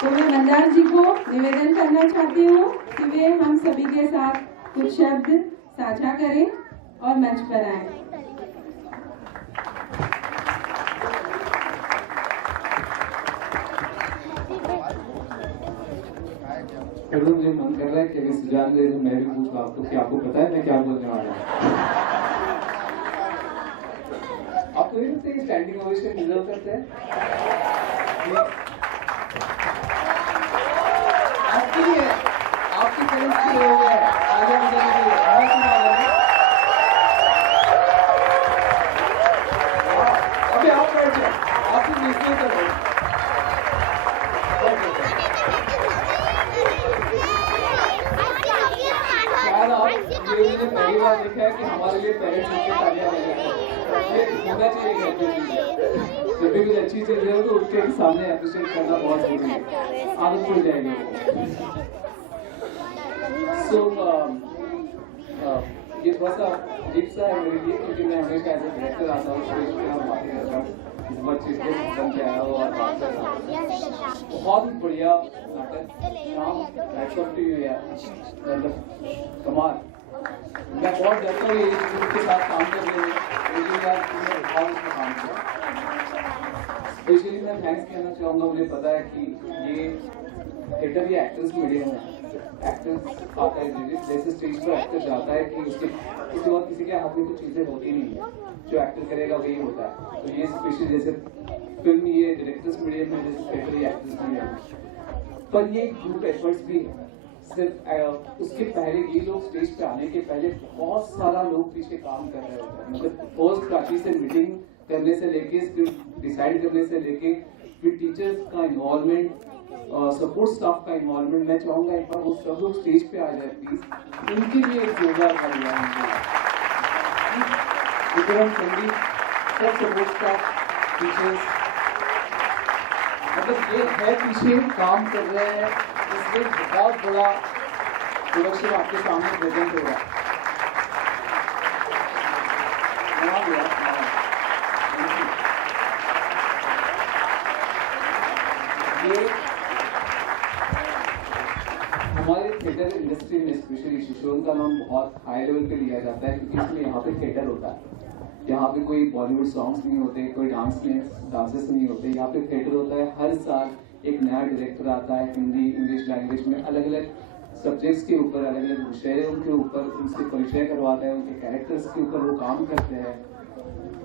तो मैं मंदार जी को निवेदन करना चाहती हूँ कि वे हम सभी के साथ कुछ शब्द साझा करें और मंच पर आए। एकदम मुझे मन कर रहा है कि अभी सुजान जी से मैं भी पूछूं आपको कि आपको पता है मैं क्या बोलने वाला हूँ। आपको नहीं लगता है स्टैंडिंग ओवेशन डिजर्व करते हैं? आपके लिए, आपकी तरफ से हो गया है आगे बढ़ने के लिए। और सुना अभी आप बैठ जाए, आपकी मिस्टेक कर रहे हैं। मैंने पहली बार देखा है कि हमारे लिए पेरेंट्स उनके तालियां बजाते हैं। होना चाहिए जब भी कुछ अच्छी चीज है तो उसके सामने अप्रिशिएट करना बहुत जरूरी है, आदत पड़ जाएगी। सो ये थोड़ा सा अजीब सा है मेरे लिए, क्योंकि मैं हमेशा एज ए डायरेक्टर आता हूँ, स्टेज पे हम बातें करता हूँ, इस बच्चे को बन के आया और बात कर रहा हूँ। बहुत बढ़िया नाटक, हैट्स ऑफ टू यू यार, मतलब कमाल। मैं बहुत डरता हूँ ये के साथ काम करने में, लेकिन यार तुमने बहुत इसमें काम किया। स्पेशली मैं थैंक्स कहना चाहूँगा, मुझे पता है कि ये थिएटर या एक्टर्स मीडियम है। एक्टर्स आता है जैसे स्टेज पर एक्टर जाता है कि उसके बाद किसी के हाथ में कुछ चीज़ें होती नहीं है, जो एक्टर करेगा वही होता है। तो ये स्पेशली जैसे फिल्म ये डायरेक्टर्स मीडियम में, जैसे थिएटर या एक्टर्स मीडियम में, पर ये ग्रुप एफर्ट्स भी है। सिर्फ उसके पहले ये लोग स्टेज पे आने के पहले बहुत सारा लोग पीछे काम कर रहे होते हैं, मतलब फर्स्ट प्राची से मीटिंग करने से लेके स्क्रिप्ट डिसाइड करने से लेके फिर टीचर्स का इन्वॉल्वमेंट, सपोर्ट स्टाफ का इन्वॉल्वमेंट। मैं चाहूंगा एक बार वो सब लोग स्टेज पे आ जाए प्लीज, उनके लिए एक जोरदार तालियां। विक्रम संदीप, सब सपोर्ट स्टाफ, टीचर्स, मतलब ये है पीछे काम कर रहे हैं, इसलिए बहुत बड़ा प्रोडक्शन आपके सामने प्रेजेंट होगा। ये हमारे थिएटर इंडस्ट्री में स्पेशली शिशोन का नाम बहुत हाई लेवल पे लिया जाता है, क्योंकि इसमें यहाँ पे थिएटर होता है। यहाँ पे कोई बॉलीवुड सॉन्ग्स नहीं होते, कोई डांसेस नहीं होते, यहाँ पे थिएटर होता है। हर साल एक नया डायरेक्टर आता है, हिंदी इंग्लिश लैंग्वेज में अलग अलग सब्जेक्ट्स के ऊपर, अलग अलग विषयों के ऊपर उनसे परिचय करवाता है, उनके कैरेक्टर्स के ऊपर वो काम करते हैं।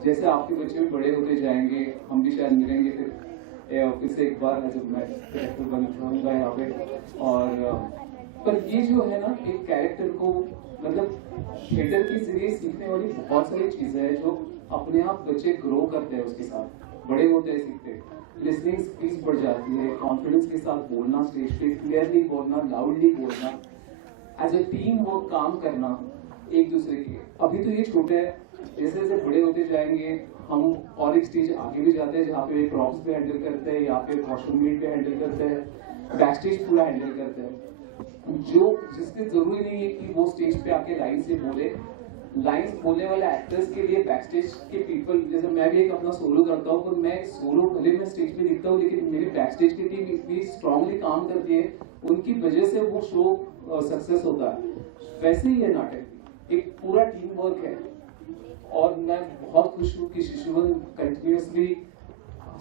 जैसे आपके बच्चे भी बड़े होते जाएंगे, हम भी शायद मिलेंगे फिर से एक बार, जब मैं डायरेक्टर बनूंगा यहाँ पे। और पर ये जो है ना, एक कैरेक्टर को मतलब थिएटर के जरिए सीखने वाली बहुत सारी चीजें हैं, जो अपने आप बच्चे ग्रो करते हैं, उसके साथ बड़े होते हैं, सीखते हैं। लिसनिंग स्किल्स बढ़ जाती है, कॉन्फिडेंस के साथ बोलना, स्टेज पे क्लियरली बोलना, लाउडली बोलना, एज ए टीम वर्क काम करना एक दूसरे के। अभी तो ये छोटे हैं, जैसे जैसे बड़े होते जाएंगे हम और एक स्टेज आगे भी जाते हैं, जहाँ पे प्रॉप्स पे हैंडल करते हैं, यहाँ पे कॉस्ट्यूम मीट पे हैंडल करते हैं, बैक स्टेज पूरा हैंडल करते हैं। जो जिससे जरूरी नहीं है कि वो स्टेज पे आके लाइन से बोले, लाइंस बोलने वाले एक्टर्स के लिए बैक स्टेज के पीपल, जैसे मैं भी एक अपना सोलो करता हूँ, पर मैं सोलो भले मैं स्टेज पे दिखता हूँ, लेकिन मेरी बैक स्टेज की टीम इतनी स्ट्रांगली काम करती है, उनकी वजह से वो शो सक्सेस होता है। वैसे ही है नाटक, एक पूरा टीम वर्क है। और मैं बहुत खुश हूँ कि शिशुवन कंटिन्यूसली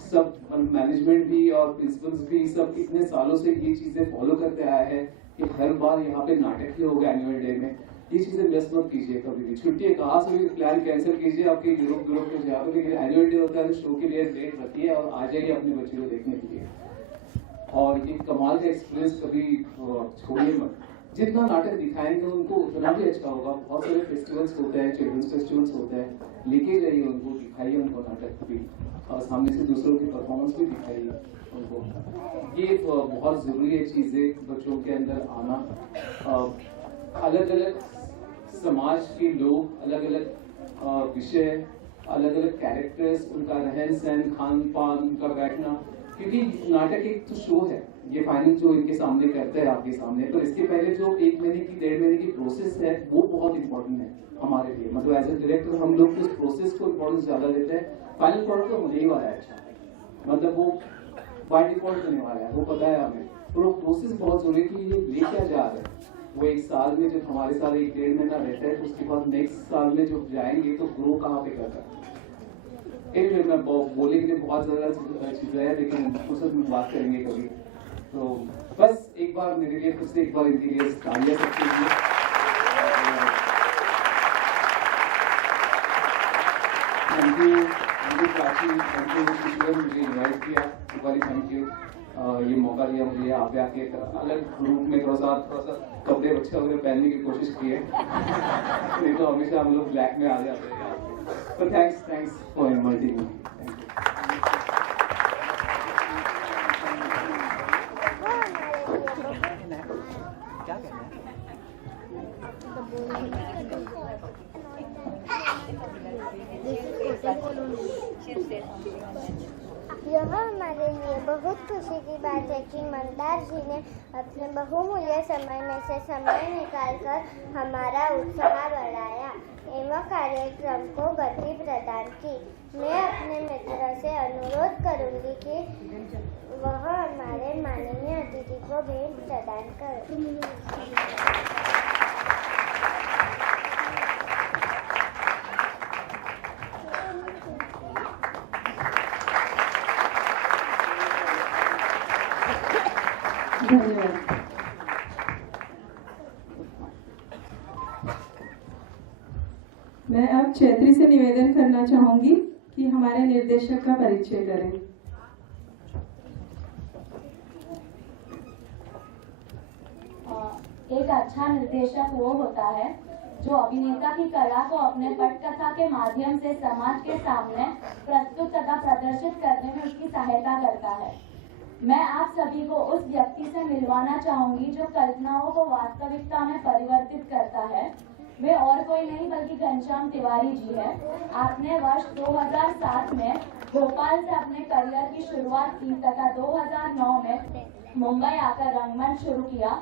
सब मैनेजमेंट भी और प्रिंसिपल्स भी सब इतने सालों से ये चीजें फॉलो करते आए हैं कि हर बार यहाँ पे नाटक ही होगा एनुअल डे में। ये चीजें मिस मत कीजिए कभी भी। छुट्टी कहाँ से भी प्लान कैंसिल कीजिए, आपके यूरोप में जाओ, लेकिन एनुअल डे होता है तो शो के लिए डेट रखिए और आ जाइए अपने बच्चे को देखने के लिए। और ये कमाल का एक्सपीरियंस कभी छोड़िए मत। जितना नाटक दिखाएंगे उनको उतना भी अच्छा होगा। बहुत सारे फेस्टिवल्स होते हैं, चिल्ड्रंस फेस्टिवल्स होते हैं, लेके जाइए उनको, दिखाइए उनको नाटक भी, और सामने से दूसरों की परफॉर्मेंस भी दिखाइए उनको। ये बहुत जरूरी है चीजें बच्चों के अंदर आना। अलग अलग समाज के लोग, अलग अलग विषय, अलग अलग कैरेक्टर्स, उनका रहन सहन, खान पान, उनका बैठना, क्योंकि नाटक एक तो शो है, ये फाइनल जो इनके सामने करते हैं आपके सामने, पर इसके पहले जो 1 महीने की 1.5 महीने की प्रोसेस है वो बहुत इंपॉर्टेंट है हमारे लिए। मतलब एज ए डायरेक्टर हम लोग उस प्रोसेस को इम्पोर्टेंस ज्यादा देते हैं। फाइनल प्रोडक्ट तो होने ही वाला है अच्छा, मतलब वो बाय डिफॉल्ट होने वाला है, वो पता है हमें। तो वो प्रोसेस बहुत जरूरी है कि ये ले क्या जा रहा है। वो 1 साल में जब हमारे साथ 1-1.5 महीना रहता है, तो उसके बाद नेक्स्ट साल में जब जाएंगे तो ग्रो कहाँ पे करता है। एक मैं बोलने के लिए बहुत ज्यादा चीजें है, लेकिन उस में बात करेंगे कभी। तो बस एक बार मेरे लिए, फिर से एक बार इनके लिए तालियां सबके लिए। Thank you Prachi, thank you Shishuvan, मुझे इन्वाइट किया, सुपारी थैंक यू, ये मौका दिया मुझे यहाँ पे आके अलग रूप में थोड़ा सा कपड़े बच्चे वगैरह पहनने की कोशिश की है। नहीं तो हमेशा हम लोग ब्लैक में आ जाते हैं। तो थैंक्स फॉर इनवाइटिंग मी। यह हमारे लिए बहुत खुशी की बात है कि मंदार जी ने अपने बहुमूल्य समय में से समय निकालकर हमारा उत्साह बढ़ाया एवं कार्यक्रम को गति प्रदान की। मैं अपने मित्र से अनुरोध करूंगी कि वह हमारे माननीय अतिथि को भेंट प्रदान करें। धन्यवाद। मैं अब छेत्री से निवेदन करना चाहूंगी कि हमारे निर्देशक का परिचय करें। एक अच्छा निर्देशक वो होता है जो अभिनेता की कला को अपने पटकथा के माध्यम से समाज के सामने प्रस्तुत तथा प्रदर्शित करने में उसकी सहायता करता है। मैं आप सभी को उस व्यक्ति से मिलवाना चाहूंगी जो कल्पनाओं को वास्तविकता में परिवर्तित करता है। वे और कोई नहीं बल्कि घनश्याम तिवारी जी है। आपने वर्ष 2007 में भोपाल से अपने करियर की शुरुआत की तथा 2009 में मुंबई आकर रंगमंच शुरू किया,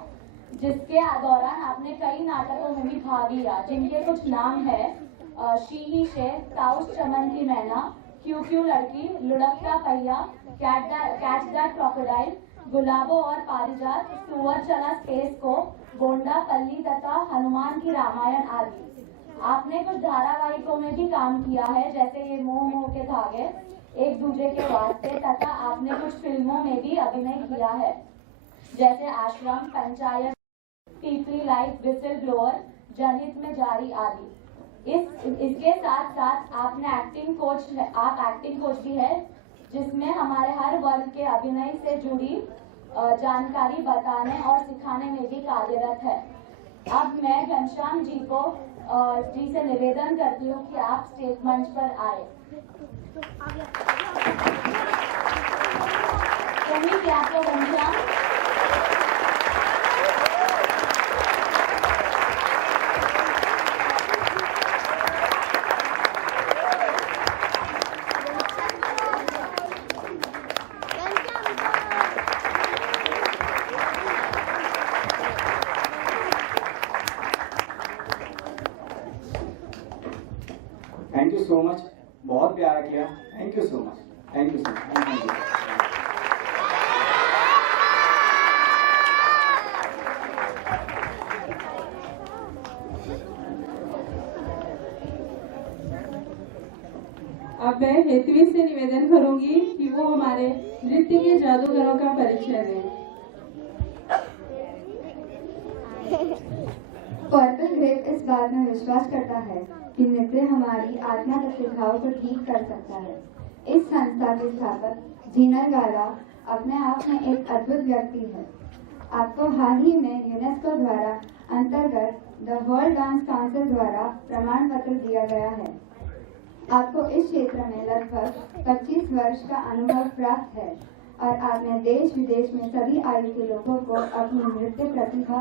जिसके दौरान आपने कई नाटकों में भी भाग लिया, जिनके कुछ नाम है शी ही शे, ताउस चमन की मैना, क्यों क्यों लड़की, लुढ़कता पहिया, कैच दैट क्रोकोडाइल, गुलाबों और पारिजात, सुअर चला स्पेस को, गोंडा पल्ली तथा हनुमान की रामायण आदि। आपने कुछ धारावाहिकों में भी काम किया है, जैसे ये मोह मोह के धागे, एक दूजे के वास्ते, तथा आपने कुछ फिल्मों में भी अभिनय किया है, जैसे आश्रम, पंचायत, पीपली लाइफ, विसिल ब्लोअर, जनहित में जारी आदि। इसके साथ साथ आपने आप एक्टिंग कोच भी है, जिसमें हमारे हर वर्ग के अभिनय से जुड़ी जानकारी बताने और सिखाने में भी कार्यरत है। अब मैं घनश्याम जी से निवेदन करती हूँ कि आप स्टेज मंच पर आए। कहीं क्या आपको घनश्याम सो मच, बहुत प्यार किया, thank you so much, thank you so much, thank you. अब मैं हेतवी से निवेदन करूंगी कि वो हमारे नृत्य के जादूगरों का परिचय दें। कॉर्पोरेट ग्रेप इस बात में विश्वास करता है कि नृत्य हमारी आत्मा के सुझाव को ठीक कर सकता है। इस संस्था के स्थापक जीनल गाला अपने आप में एक अद्भुत व्यक्ति है। आपको हाल ही में यूनेस्को द्वारा अंतर्गत द वर्ल्ड डांस काउंसिल द्वारा प्रमाण पत्र दिया गया है। आपको इस क्षेत्र में लगभग 25 वर्ष का अनुभव प्राप्त है और आपने देश विदेश में सभी आयु के लोगों को अपनी नृत्य प्रतिभा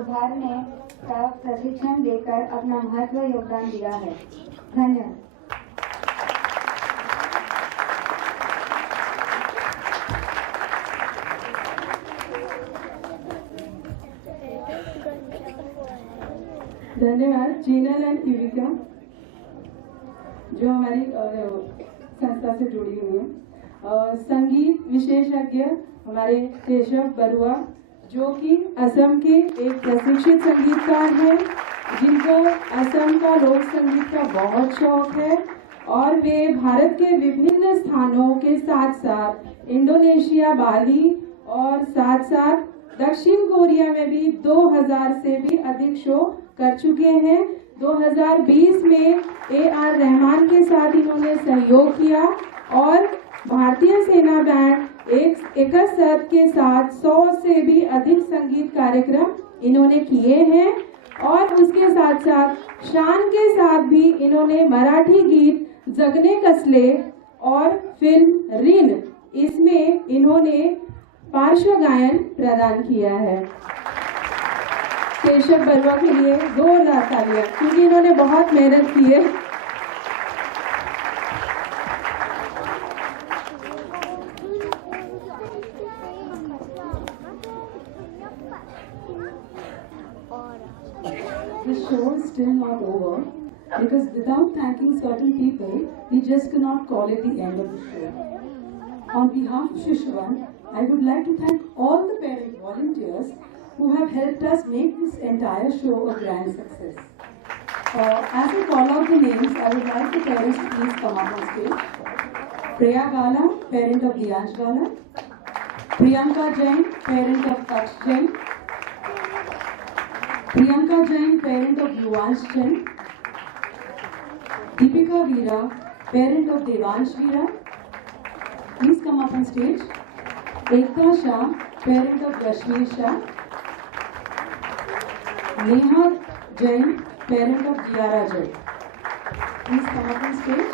उभारने का प्रशिक्षण देकर अपना महत्व योगदान दिया है। धन्यवाद। धन्यवाद जीनल एंड युविका जो हमारी संस्था से जुड़ी हुई है। संगीत विशेषज्ञ हमारे केशव बरुआ जो कि असम के एक प्रशिक्षित संगीतकार हैं, जिनको असम का लोक संगीत का बहुत शौक है और वे भारत के विभिन्न स्थानों के साथ साथ इंडोनेशिया, बाली और साथ साथ दक्षिण कोरिया में भी 2000 से भी अधिक शो कर चुके हैं। 2020 में AR रहमान के साथ इन्होंने सहयोग किया और भारतीय सेना बैंड एक साथ के साथ 100 से भी अधिक संगीत कार्यक्रम इन्होंने किए हैं और उसके साथ साथ शान के साथ भी इन्होंने मराठी गीत जगने कसले और फिल्म ऋण इसमें इन्होंने पार्श्व गायन प्रदान किया है। केशव बरुआ के लिए जोरदार तालियां क्योंकि इन्होंने बहुत मेहनत की है। The show is still not over because without thanking certain people, we just cannot call it the end of the show. On behalf of Shishwan, I would like to thank all the parent volunteers who have helped us make this entire show a grand success. As I call out the names, I would like the parents to please come up on stage. Priya Gala, parent of Diyansh Gala. Priyanka Jain, parent of Taksh Jain. Priyanka Jain, parent of Yuvansh Jain. Deepika Veera, parent of Devansh Veera. Please come up on stage. Ekta Shah, parent of Rashmi Shah. Neha Jain, parent of Giara Jain. Please come up on stage.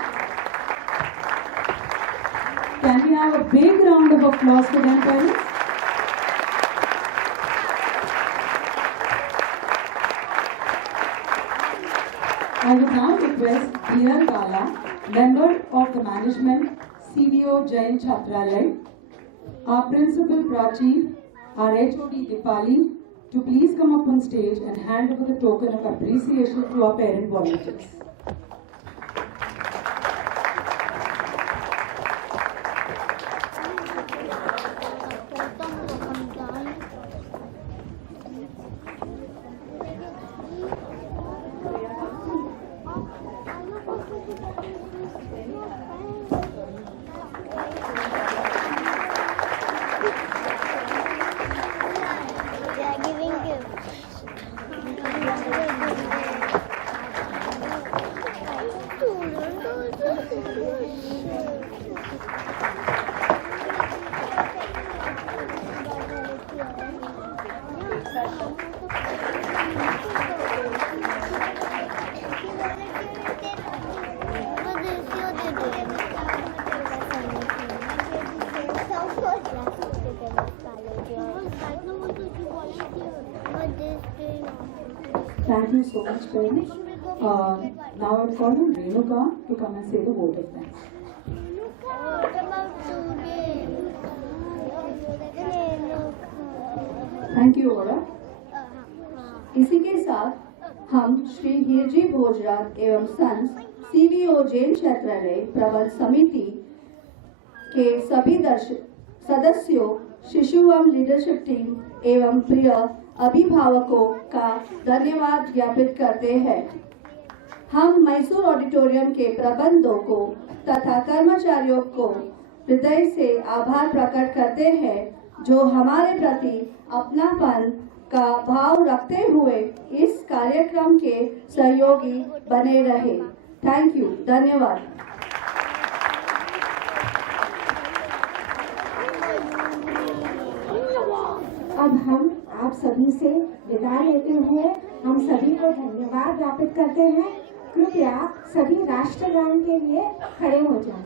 Can we have a big round of applause for them, parents? I would now request Dheer Gala, member of the management, CDO Jain Chhatralay, our principal Prachi, our HOD Dipali, to please come up on stage and hand over the token of appreciation to our parent volunteers. Thank you so much, parents. Now I would call on Renuka to come and say the vote of thanks. Thank you, Ora. इसी के साथ हम श्री हीरजी भोजराज एवं sons सीवीओ Jain क्षेत्रालय प्रबंध समिति के सभी सदस्यों, शिशु एवं लीडरशिप टीम एवं प्रिय अभिभावकों का धन्यवाद ज्ञापित करते हैं। हम मैसूर ऑडिटोरियम के प्रबंधकों को तथा कर्मचारियों को हृदय से आभार प्रकट करते हैं, जो हमारे प्रति अपनापन का भाव रखते हुए इस कार्यक्रम के सहयोगी बने रहे। थैंक यू, धन्यवाद। अब हम आप सभी से विदा लेते हुए हम सभी को धन्यवाद ज्ञापित करते हैं। कृपया सभी राष्ट्रगान के लिए खड़े हो जाएं।